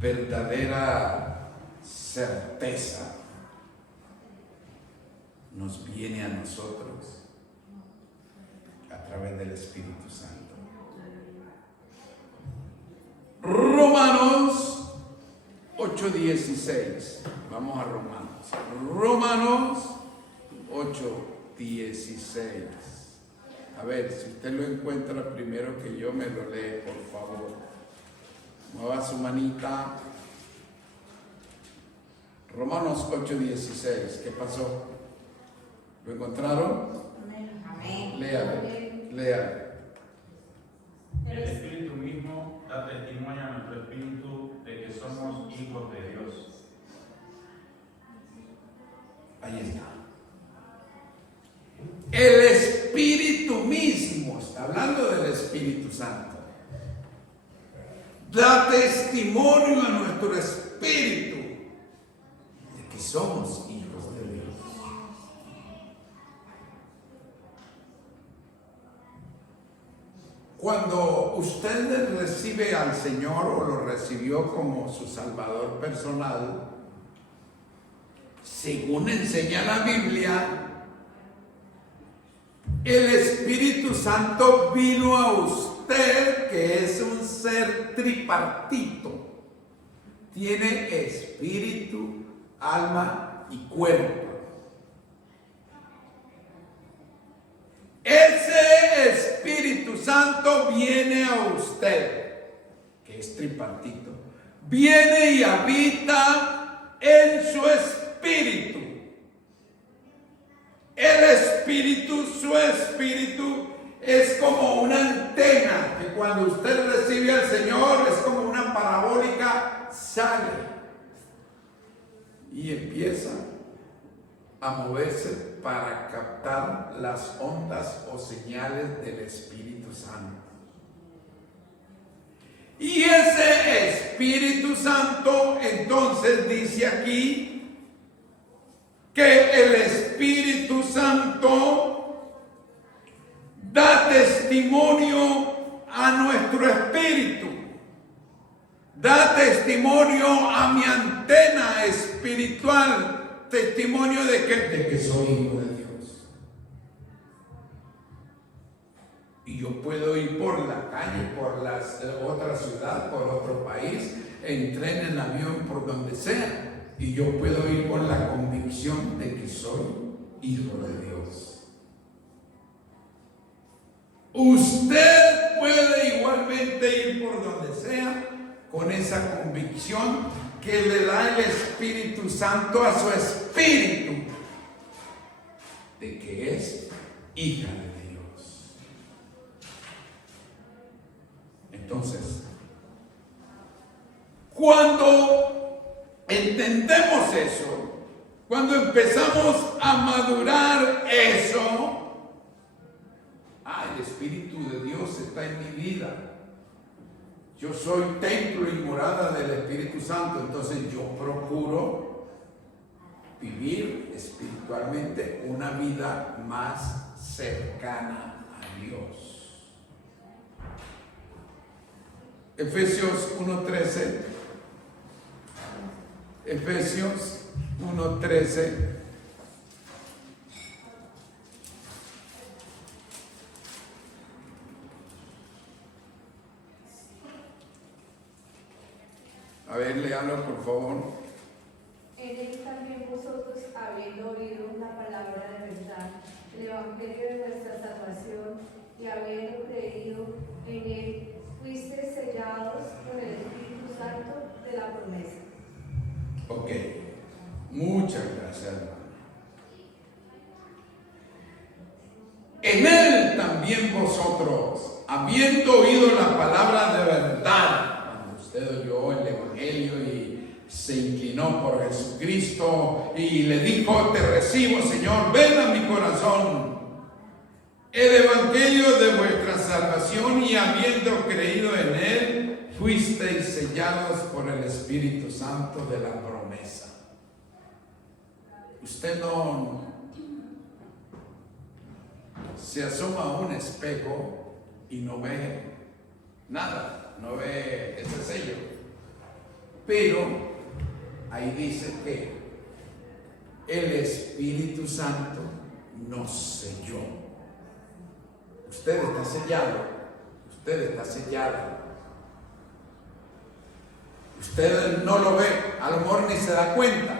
verdadera certeza nos viene a nosotros a través del Espíritu Santo. Romanos 8:16. Vamos a Romanos. Romanos 8:16. A ver, si usted lo encuentra primero que yo, me lo lee, por favor. Mueva su manita. Romanos 8:16. ¿Qué pasó? ¿Lo encontraron? Amén. Léale, léale. El Espíritu mismo da testimonio a nuestro espíritu de que somos hijos de Dios. Ahí está. El Espíritu mismo, está hablando del Espíritu Santo, da testimonio a nuestro espíritu de que somos hijos de Dios. Cuando usted recibe al Señor o lo recibió como su Salvador personal, según enseña la Biblia, el Espíritu Santo vino a usted, que es un ser tripartito. Tiene espíritu, alma y cuerpo. Ese Espíritu Santo viene a usted, que es tripartito. Viene y habita en su espíritu. El espíritu, su espíritu, es como una antena que cuando usted recibe al Señor es como una parabólica, sale y empieza a moverse para captar las ondas o señales del Espíritu Santo. Y ese Espíritu Santo, entonces dice aquí, que el Espíritu Santo da testimonio a nuestro espíritu, da testimonio a mi antena espiritual, testimonio de que soy hijo de Dios. Y yo puedo ir por la calle, por otra ciudad, por otro país, en tren, en avión, por donde sea. Y yo puedo ir con la convicción de que soy hijo de Dios. Usted puede igualmente ir por donde sea con esa convicción que le da el Espíritu Santo a su espíritu de que es hija de Dios. Entonces, cuando entendemos eso, cuando empezamos a madurar eso, el Espíritu de Dios está en mi vida. Yo soy templo y morada del Espíritu Santo, entonces yo procuro vivir espiritualmente una vida más cercana a Dios. Efesios 1:13. Efesios 1:13. A ver, léalo por favor. En él también vosotros, habiendo oído la palabra de verdad, el evangelio de nuestra salvación, y habiendo creído en él, fuisteis sellados con el Espíritu Santo de la promesa. Ok, muchas gracias, hermano. En él también vosotros, habiendo oído la palabra de verdad, cuando usted oyó el evangelio y se inclinó por Jesucristo y le dijo: te recibo, Señor, ven a mi corazón. El evangelio de vuestra salvación, y habiendo creído en él, fuisteis sellados por el Espíritu Santo de la promesa. Usted no se asoma a un espejo y no ve nada, no ve ese sello. Pero ahí dice que el Espíritu Santo nos selló. Usted está sellado, usted está sellado. Usted no lo ve, a lo mejor ni se da cuenta,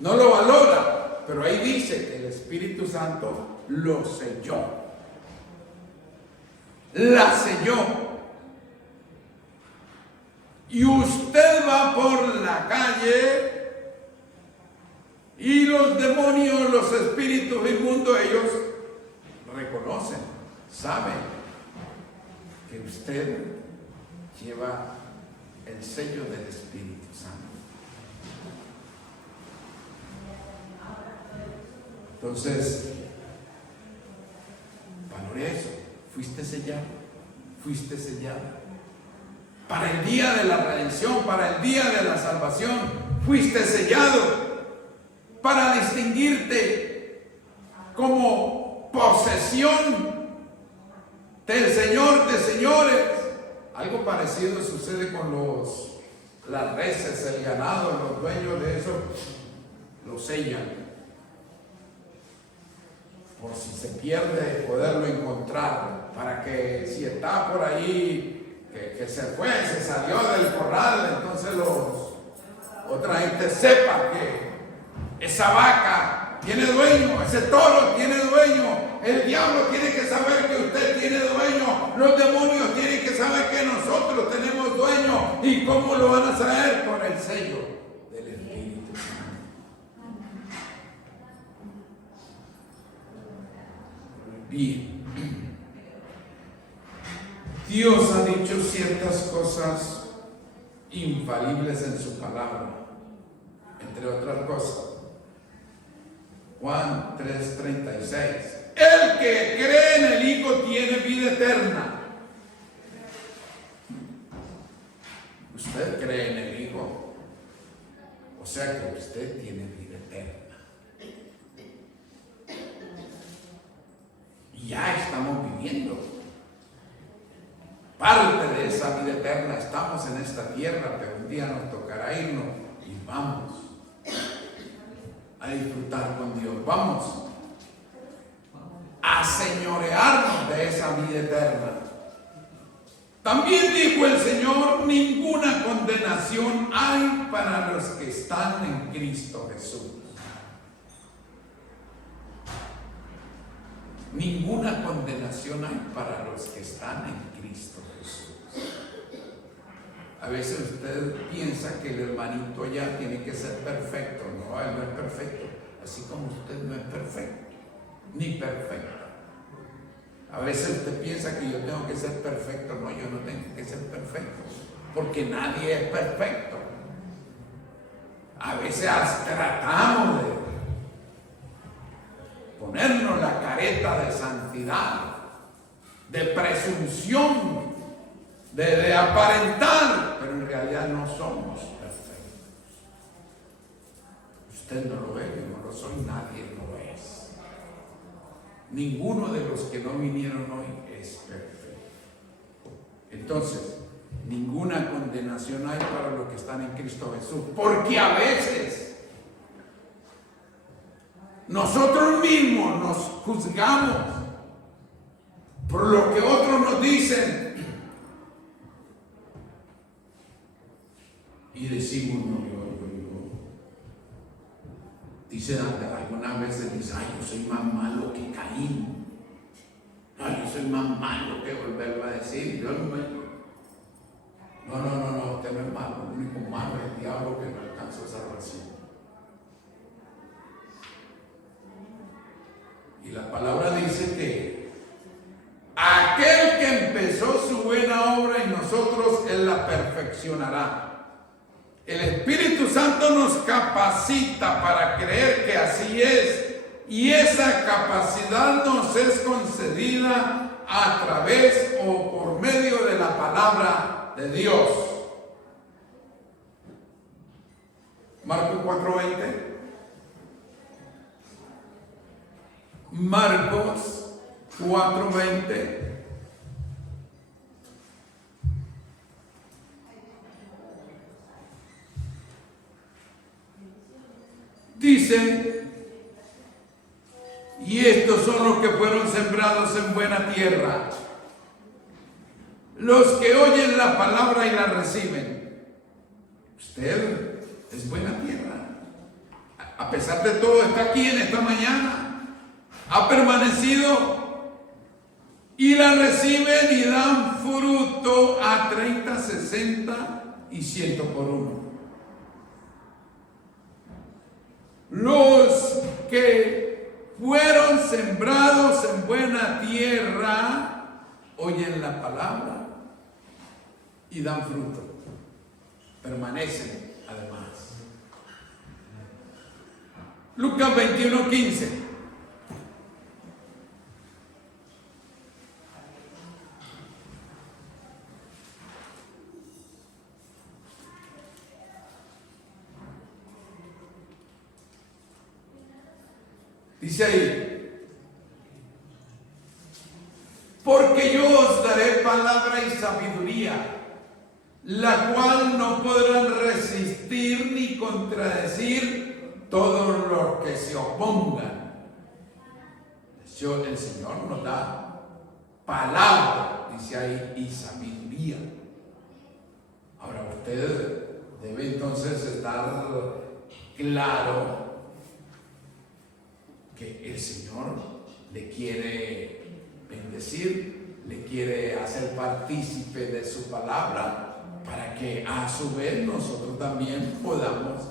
no lo valora, pero ahí dice que el Espíritu Santo lo selló, la selló. Y usted va por la calle y los demonios, los espíritus inmundos, ellos reconocen, saben que usted lleva el sello del Espíritu Santo. Entonces, valore eso. Fuiste sellado, fuiste sellado. Para el día de la redención, para el día de la salvación, fuiste sellado para distinguirte como posesión del Señor de señores. Algo parecido sucede con las reses, el ganado, los dueños de eso lo sellan por si se pierde poderlo encontrar, para que si está por ahí, que se fue, se salió del corral, entonces otra gente sepa que esa vaca tiene dueño, ese toro tiene dueño. El diablo tiene que saber que usted tiene dueño. Los demonios tienen que saber que nosotros tenemos dueño. ¿Y cómo lo van a saber? Con el sello del Espíritu Santo. Bien. Dios ha dicho ciertas cosas infalibles en su palabra, entre otras cosas. Juan 3:36. El que cree en el Hijo tiene vida eterna. ¿Usted cree en el Hijo? O sea que usted tiene vida eterna. Y ya estamos viviendo parte de esa vida eterna. Estamos en esta tierra, pero un día nos tocará irnos y vamos a disfrutar con Dios. Vamos a señorearnos de esa vida eterna. También dijo el Señor: ninguna condenación hay para los que están en Cristo Jesús. Ninguna condenación hay para los que están en Cristo Jesús. A veces usted piensa que el hermanito allá tiene que ser perfecto. No, él no es perfecto. Así como usted no es perfecto, ni perfecto. A veces usted piensa que yo tengo que ser perfecto. No, yo no tengo que ser perfecto, porque nadie es perfecto. A veces tratamos de ponernos la careta de santidad, de presunción, de aparentar, pero en realidad no somos perfectos. Usted no lo ve, yo no lo soy, nadie lo es. Ninguno de los que no vinieron hoy es perfecto. Entonces, ninguna condenación hay para los que están en Cristo Jesús, porque a veces nosotros mismos nos juzgamos por lo que otros nos dicen y decimos: no, yo. Dice, algunas veces dice: ay, yo soy más malo que Caín. Ay, yo soy más malo que volverlo a decir. No, usted no es malo. El único malo es el diablo que no alcanzó salvación. Y la palabra dice que aquel que empezó su buena obra en nosotros, Él la perfeccionará. El Espíritu Santo nos capacita para creer que así es, y esa capacidad nos es concedida a través o por medio de la palabra de Dios. Marcos 4:20. Marcos 4:20. Dice: y estos son los que fueron sembrados en buena tierra, los que oyen la palabra y la reciben. Usted es buena tierra. A pesar de todo, está aquí en esta mañana, ha permanecido, y la reciben y dan fruto a 30, 60 y 100 por uno. Los que fueron sembrados en buena tierra oyen la palabra y dan fruto, permanecen además. Lucas 21:15. Dice ahí: porque yo palabra y sabiduría, la cual no podrán resistir ni contradecir todos los que se opongan. El Señor nos da palabra, dice ahí, y sabiduría. Ahora usted debe entonces estar claro que el Señor le quiere bendecir, le quiere hacer partícipe de su palabra, para que a su vez nosotros también podamos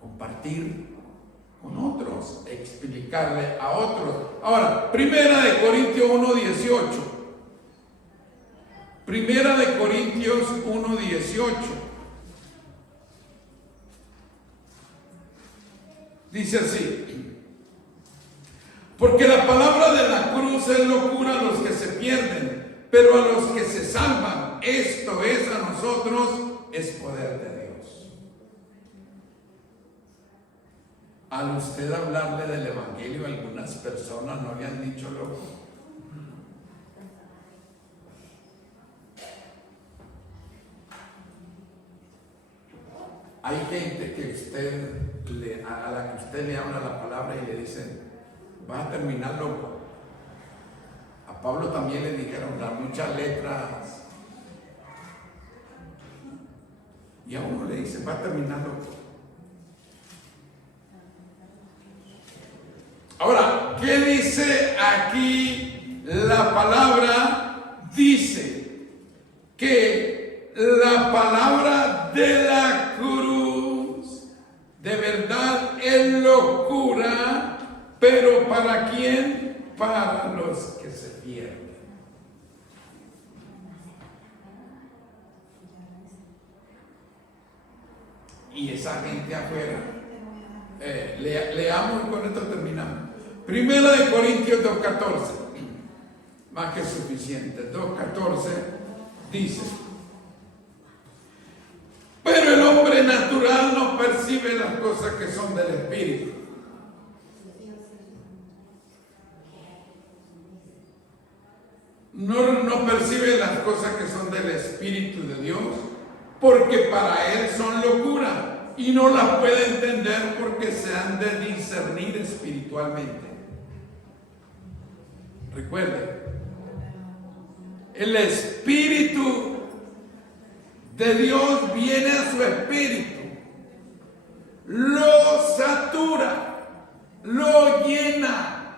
compartir con otros, explicarle a otros. Ahora, Primera de Corintios 1:18. Primera de Corintios 1:18. Dice así: porque la palabra de la cruz es locura a los que se pierden, pero a los que se salvan, esto es a nosotros, es poder de Dios. Al usted hablarle del evangelio, algunas personas no le han dicho loco. Hay gente que a la que usted le habla la palabra y le dicen, vas a terminar loco. A Pablo también le dijeron las muchas letras. Y a uno le dice, va a terminar loco. Ahora, ¿qué dice aquí la palabra? Dice que la palabra de la cruz de verdad es locura, pero ¿para quién? Para los que se pierden. Y esa gente afuera, leamos y con esto terminamos. Primera de Corintios 2:14, más que suficiente. 2:14 dice: pero el hombre natural no percibe las cosas que son del Espíritu. No percibe las cosas que son del Espíritu de Dios, porque para él son locura y no las puede entender porque se han de discernir espiritualmente. Recuerden, el Espíritu de Dios viene a su espíritu, lo satura, lo llena,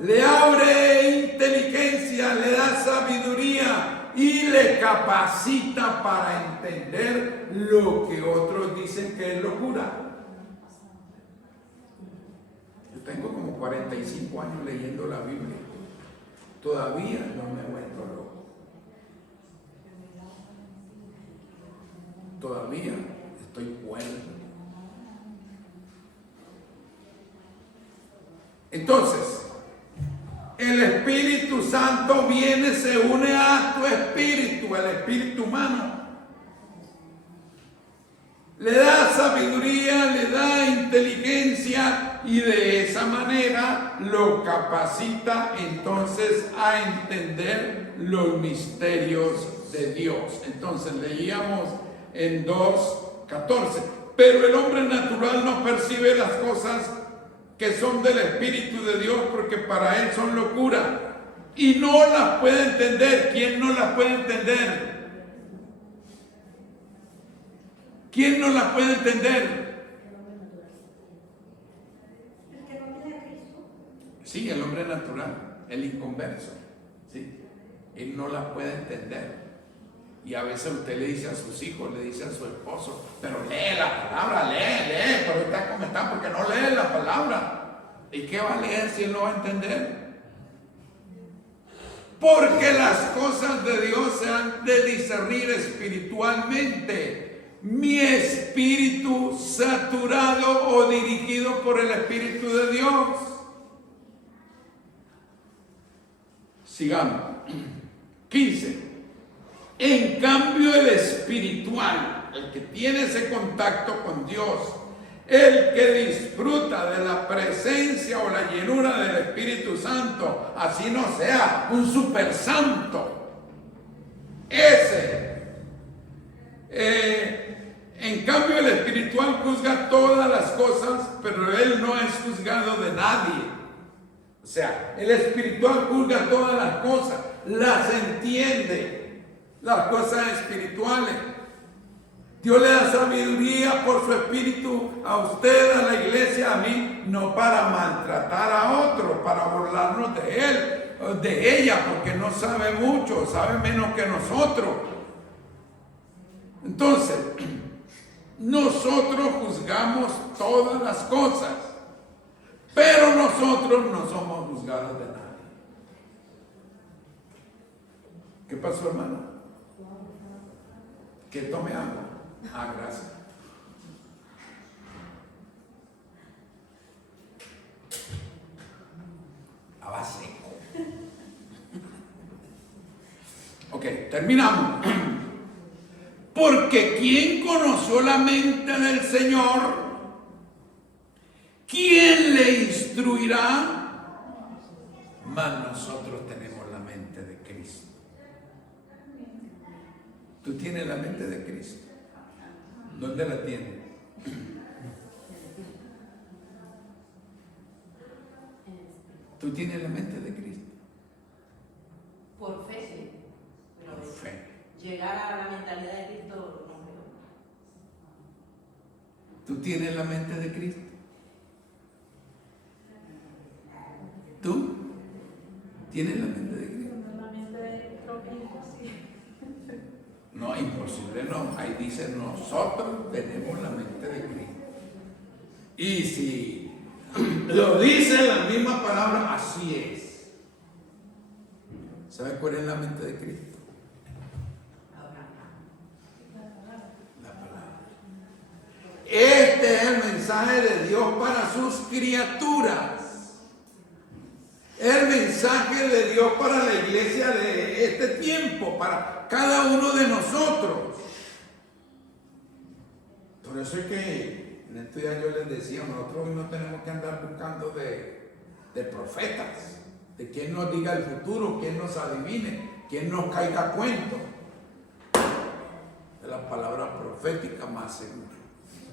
le abre inteligencia, le da sabiduría y le capacita para entender lo que otros dicen que es locura. Yo tengo como 45 años leyendo la Biblia. Todavía no me he vuelto loco. Todavía estoy bueno. Entonces, el Espíritu Santo viene, se une a tu espíritu, al espíritu humano. Le da sabiduría, le da inteligencia y de esa manera lo capacita entonces a entender los misterios de Dios. Entonces leíamos en 2:14, pero el hombre natural no percibe las cosas que son del Espíritu de Dios porque para él son locura y no las puede entender. ¿Quién no las puede entender? ¿Quién no las puede entender? El que no tiene a Cristo. Sí, el hombre natural, el inconverso, ¿sí? Él no las puede entender. Y a veces usted le dice a sus hijos, le dice a su esposo, pero lee la palabra, lee, pero está como está porque no lee la palabra. ¿Y qué va a leer si él no va a entender? Porque las cosas de Dios se han de discernir espiritualmente. Mi espíritu saturado o dirigido por el Espíritu de Dios. Sigamos. 15. En cambio, el espiritual, el que tiene ese contacto con Dios, el que disfruta de la presencia o la llenura del Espíritu Santo, así no sea un super santo, Ese. En cambio, el espiritual juzga todas las cosas, pero él no es juzgado de nadie. O sea, el espiritual juzga todas las cosas, las entiende, las cosas espirituales. Dios le da sabiduría por su espíritu a usted, a la iglesia, a mí, no para maltratar a otro, para burlarnos de él, de ella, porque no sabe mucho, sabe menos que nosotros. Entonces, nosotros juzgamos todas las cosas, pero nosotros no somos juzgados de nadie. ¿Qué pasó, hermano? Que tome agua. Ah, gracias. Estaba seco. Ok, terminamos. Porque ¿quién conoció la mente del Señor? ¿Quién le instruirá? Mas nosotros tenemos la mente de Cristo. ¿Tú tienes la mente de Cristo? ¿Dónde la tienes? ¿Tú tienes la mente de Cristo? Por fe, sí. Pero Por fe. llegar a la mentalidad de Cristo no veo. ¿Tú tienes la mente de Cristo? ¿Tú tienes la mente de Cristo? La mente de creo que es imposible. No, imposible no. Ahí dice, nosotros tenemos la mente de Cristo. Y si lo dice la misma palabra, así es. ¿Sabe cuál es la mente de Cristo? La palabra. Este es el mensaje de Dios para sus criaturas. El mensaje de Dios para la iglesia de este tiempo, para cada uno de nosotros. Por eso es que en estos días yo les decía, nosotros no tenemos que andar buscando de profetas, de quien nos diga el futuro, quien nos adivine, quien nos caiga a cuento. De la palabra profética más segura.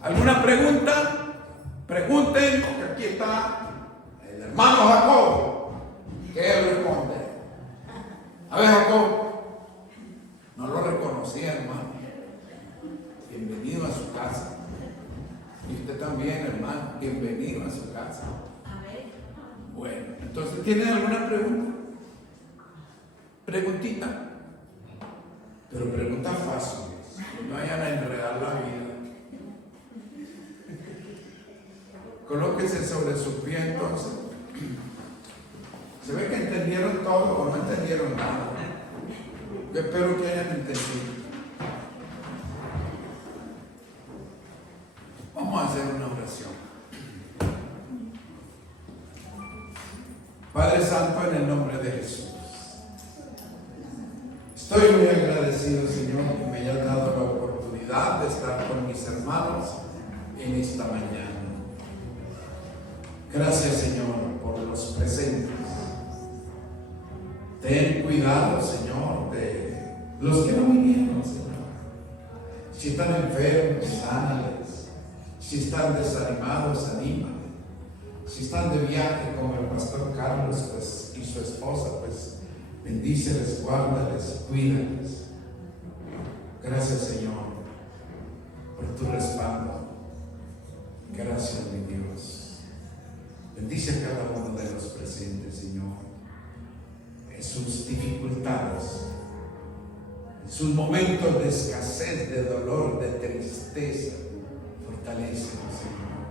¿Alguna pregunta? Pregunten, porque aquí está el hermano Jacob. ¿Qué él responde? A ver, Jacob. No lo reconocía, hermano. Bienvenido a su casa. Y usted también, hermano. Bienvenido a su casa. Bueno, entonces, ¿tienen alguna pregunta? Preguntita. Pero preguntas fáciles. No vayan a enredar la vida. Colóquese sobre su pie entonces. Se ve que entendieron todo o no entendieron nada. Yo espero que hayan entendido. Vamos a hacer una oración. Padre Santo, en el nombre de Jesús, estoy muy agradecido, Señor, que me hayas dado la oportunidad de estar con mis hermanos en esta mañana. Gracias, Señor, por los presentes. Ten cuidado, Señor, de los que no vinieron, Señor. Si están enfermos, sánales. Si están desanimados, anímales. Si están de viaje como el pastor Carlos pues, y su esposa, pues bendíceles, guárdales, cuídales. Gracias, Señor, por tu respaldo. Gracias, mi Dios. Bendice a cada uno de los presentes, Señor. En sus dificultades, en sus momentos de escasez, de dolor, de tristeza, fortalécenos, Señor.